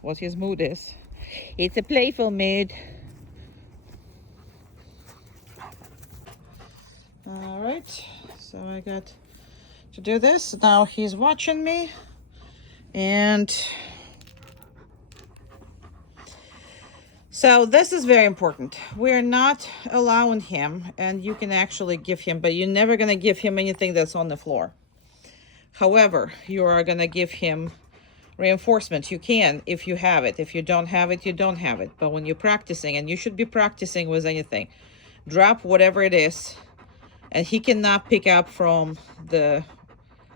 what his mood is. It's a playful mood. All right, so I got to do this. Now he's watching me, and so this is very important. We're not allowing him, and you can actually give him, but you're never gonna give him anything that's on the floor. However, you are gonna give him reinforcement. You can if you have it. If you don't have it, you don't have it. But when you're practicing, and you should be practicing with anything, drop whatever it is, and he cannot pick up from the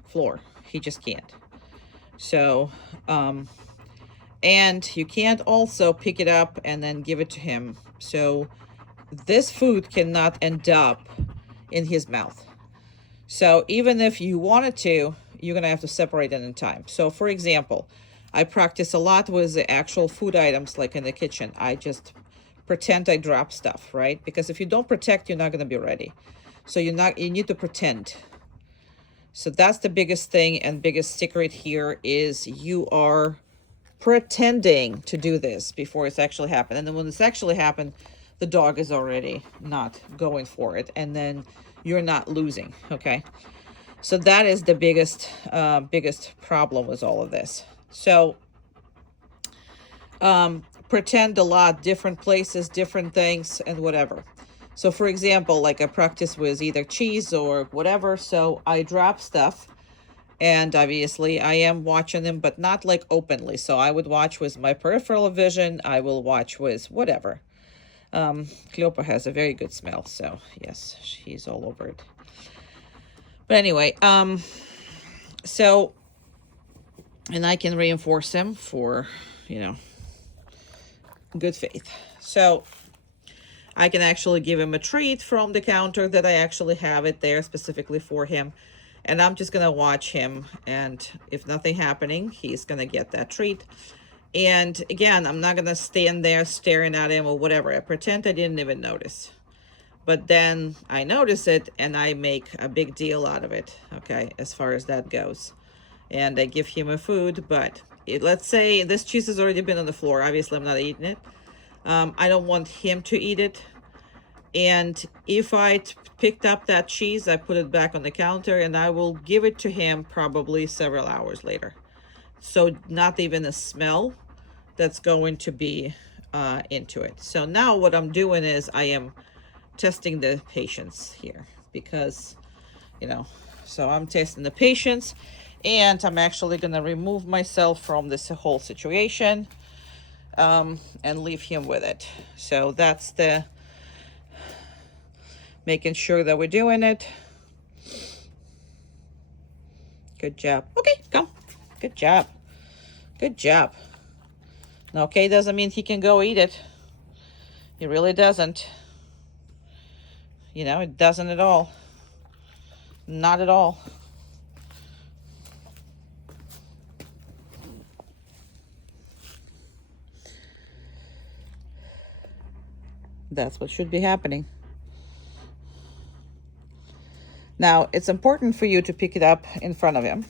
floor. He just can't. So, and you can't also pick it up and then give it to him. So this food cannot end up in his mouth. So even if you wanted to, you're gonna have to separate it in time. So for example, I practice a lot with the actual food items, like in the kitchen. I just pretend I drop stuff, right? Because if you don't protect, you're not gonna be ready. So you need to pretend. So that's the biggest thing, and biggest secret here is you are pretending to do this before it's actually happened. And then when it's actually happened, the dog is already not going for it, and then you're not losing, okay? So that is the biggest problem with all of this. So pretend a lot, different places, different things, and whatever. So for example, like I practice with either cheese or whatever, so I drop stuff, and obviously I am watching them, but not like openly. So I would watch with my peripheral vision. I will watch with whatever. Cleopa has a very good smell, so yes, she's all over it. But anyway, so, and I can reinforce him for, you know, good faith. So I can actually give him a treat from the counter that I actually have it there specifically for him. And I'm just gonna watch him, and if nothing happening, he's gonna get that treat. And again, I'm not gonna stand there staring at him or whatever. I pretend I didn't even notice. But then I notice it, and I make a big deal out of it, okay, as far as that goes. And I give him a food, but let's say this cheese has already been on the floor. Obviously, I'm not eating it. I don't want him to eat it. And if I picked up that cheese, I put it back on the counter, and I will give it to him probably several hours later. So not even a smell that's going to be into it. So now what I'm doing is I am testing the patience here, because, you know, so I'm testing the patience, and I'm actually going to remove myself from this whole situation. and leave him with it. So that's the making sure that we're doing it. Good job. Okay, come. Good job. Good job. Okay, doesn't mean he can go eat it. It really doesn't. You know, it doesn't at all. Not at all. That's what should be happening. Now, it's important for you to pick it up in front of him.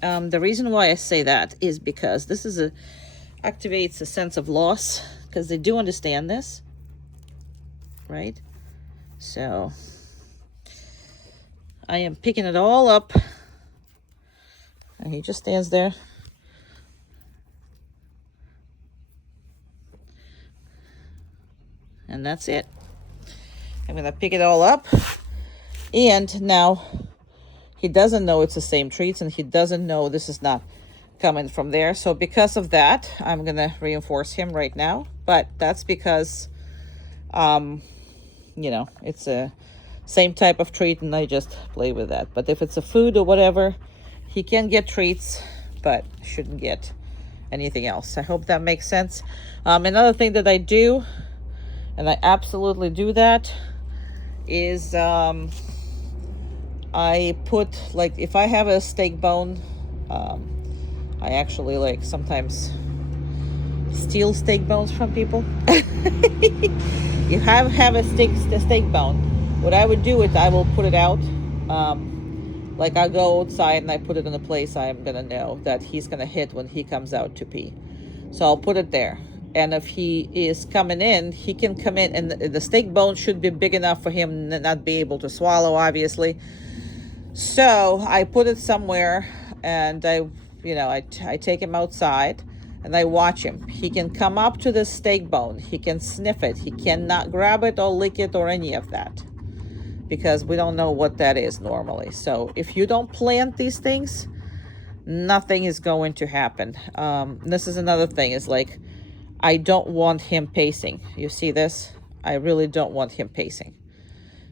The reason why I say that is because this activates a sense of loss, because they do understand this, right? So I am picking it all up, and he just stands there. And that's it. I'm gonna pick it all up, and now he doesn't know it's the same treats, and he doesn't know this is not coming from there. So because of that, I'm gonna reinforce him right now. But that's because you know, it's a same type of treat, and I just play with that. But if it's a food or whatever, he can get treats, but shouldn't get anything else. I hope that makes sense. Another thing that I do, and I absolutely do that, is I put, like, if I have a steak bone, I actually, like, sometimes steal steak bones from people. You have a steak bone. What I would do is I will put it out. Like, I go outside and I put it in a place I'm gonna know that he's gonna hit when he comes out to pee. So I'll put it there. And if he is coming in, he can come in, and the steak bone should be big enough for him to not be able to swallow, obviously. So I put it somewhere, and I take him outside, and I watch him. He can come up to the steak bone. He can sniff it. He cannot grab it or lick it or any of that, because we don't know what that is normally. So if you don't plant these things, nothing is going to happen. This is another thing, is like, I don't want him pacing. You see this? I really don't want him pacing.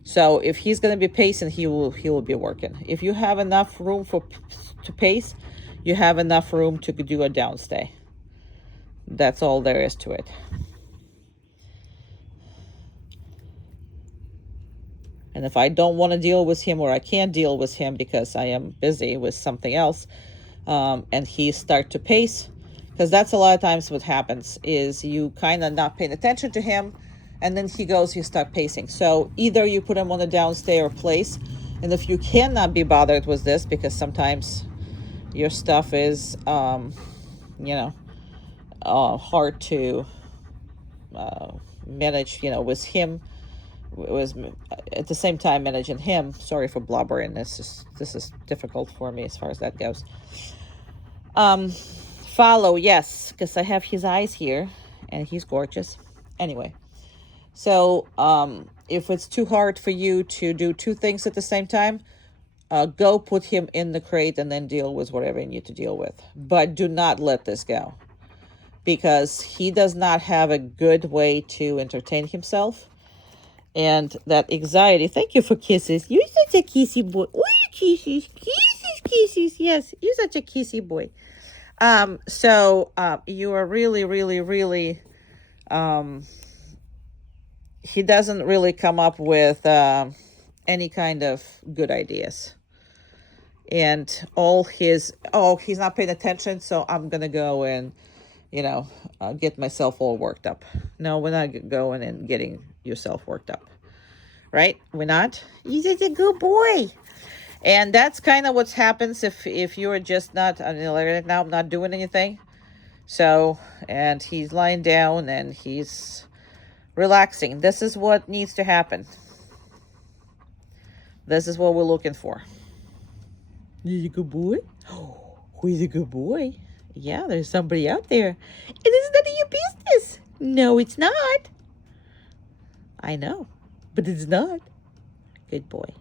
So if he's going to be pacing, he will be working. If you have enough room to pace, you have enough room to do a downstay. That's all there is to it. And if I don't want to deal with him, or I can't deal with him because I am busy with something else, and he start to pace, because that's a lot of times what happens, is you kind of not paying attention to him, and then you start pacing. So either you put him on a downstay or place, and if you cannot be bothered with this, because sometimes your stuff is, hard to manage, with him, was at the same time managing him. Sorry for blubbering. This is difficult for me as far as that goes. Follow, yes, because I have his eyes here, and he's gorgeous. Anyway, so if it's too hard for you to do two things at the same time, go put him in the crate and then deal with whatever you need to deal with. But do not let this go, because he does not have a good way to entertain himself. And that anxiety, thank you for kisses. You're such a kissy boy. Oh, kisses, kisses, kisses. Yes, you're such a kissy boy. So you are really, really, really, he doesn't really come up with any kind of good ideas. And he's not paying attention, so I'm going to go and, get myself all worked up. No, we're not going and getting yourself worked up. Right? We're not? You're such a good boy. And that's kind of what happens if you're just not, right now I'm not doing anything. So, and he's lying down and he's relaxing. This is what needs to happen. This is what we're looking for. He's a good boy? Oh, he's a good boy. Yeah, there's somebody out there. And it's none of your business. No, it's not. I know, but it's not. Good boy.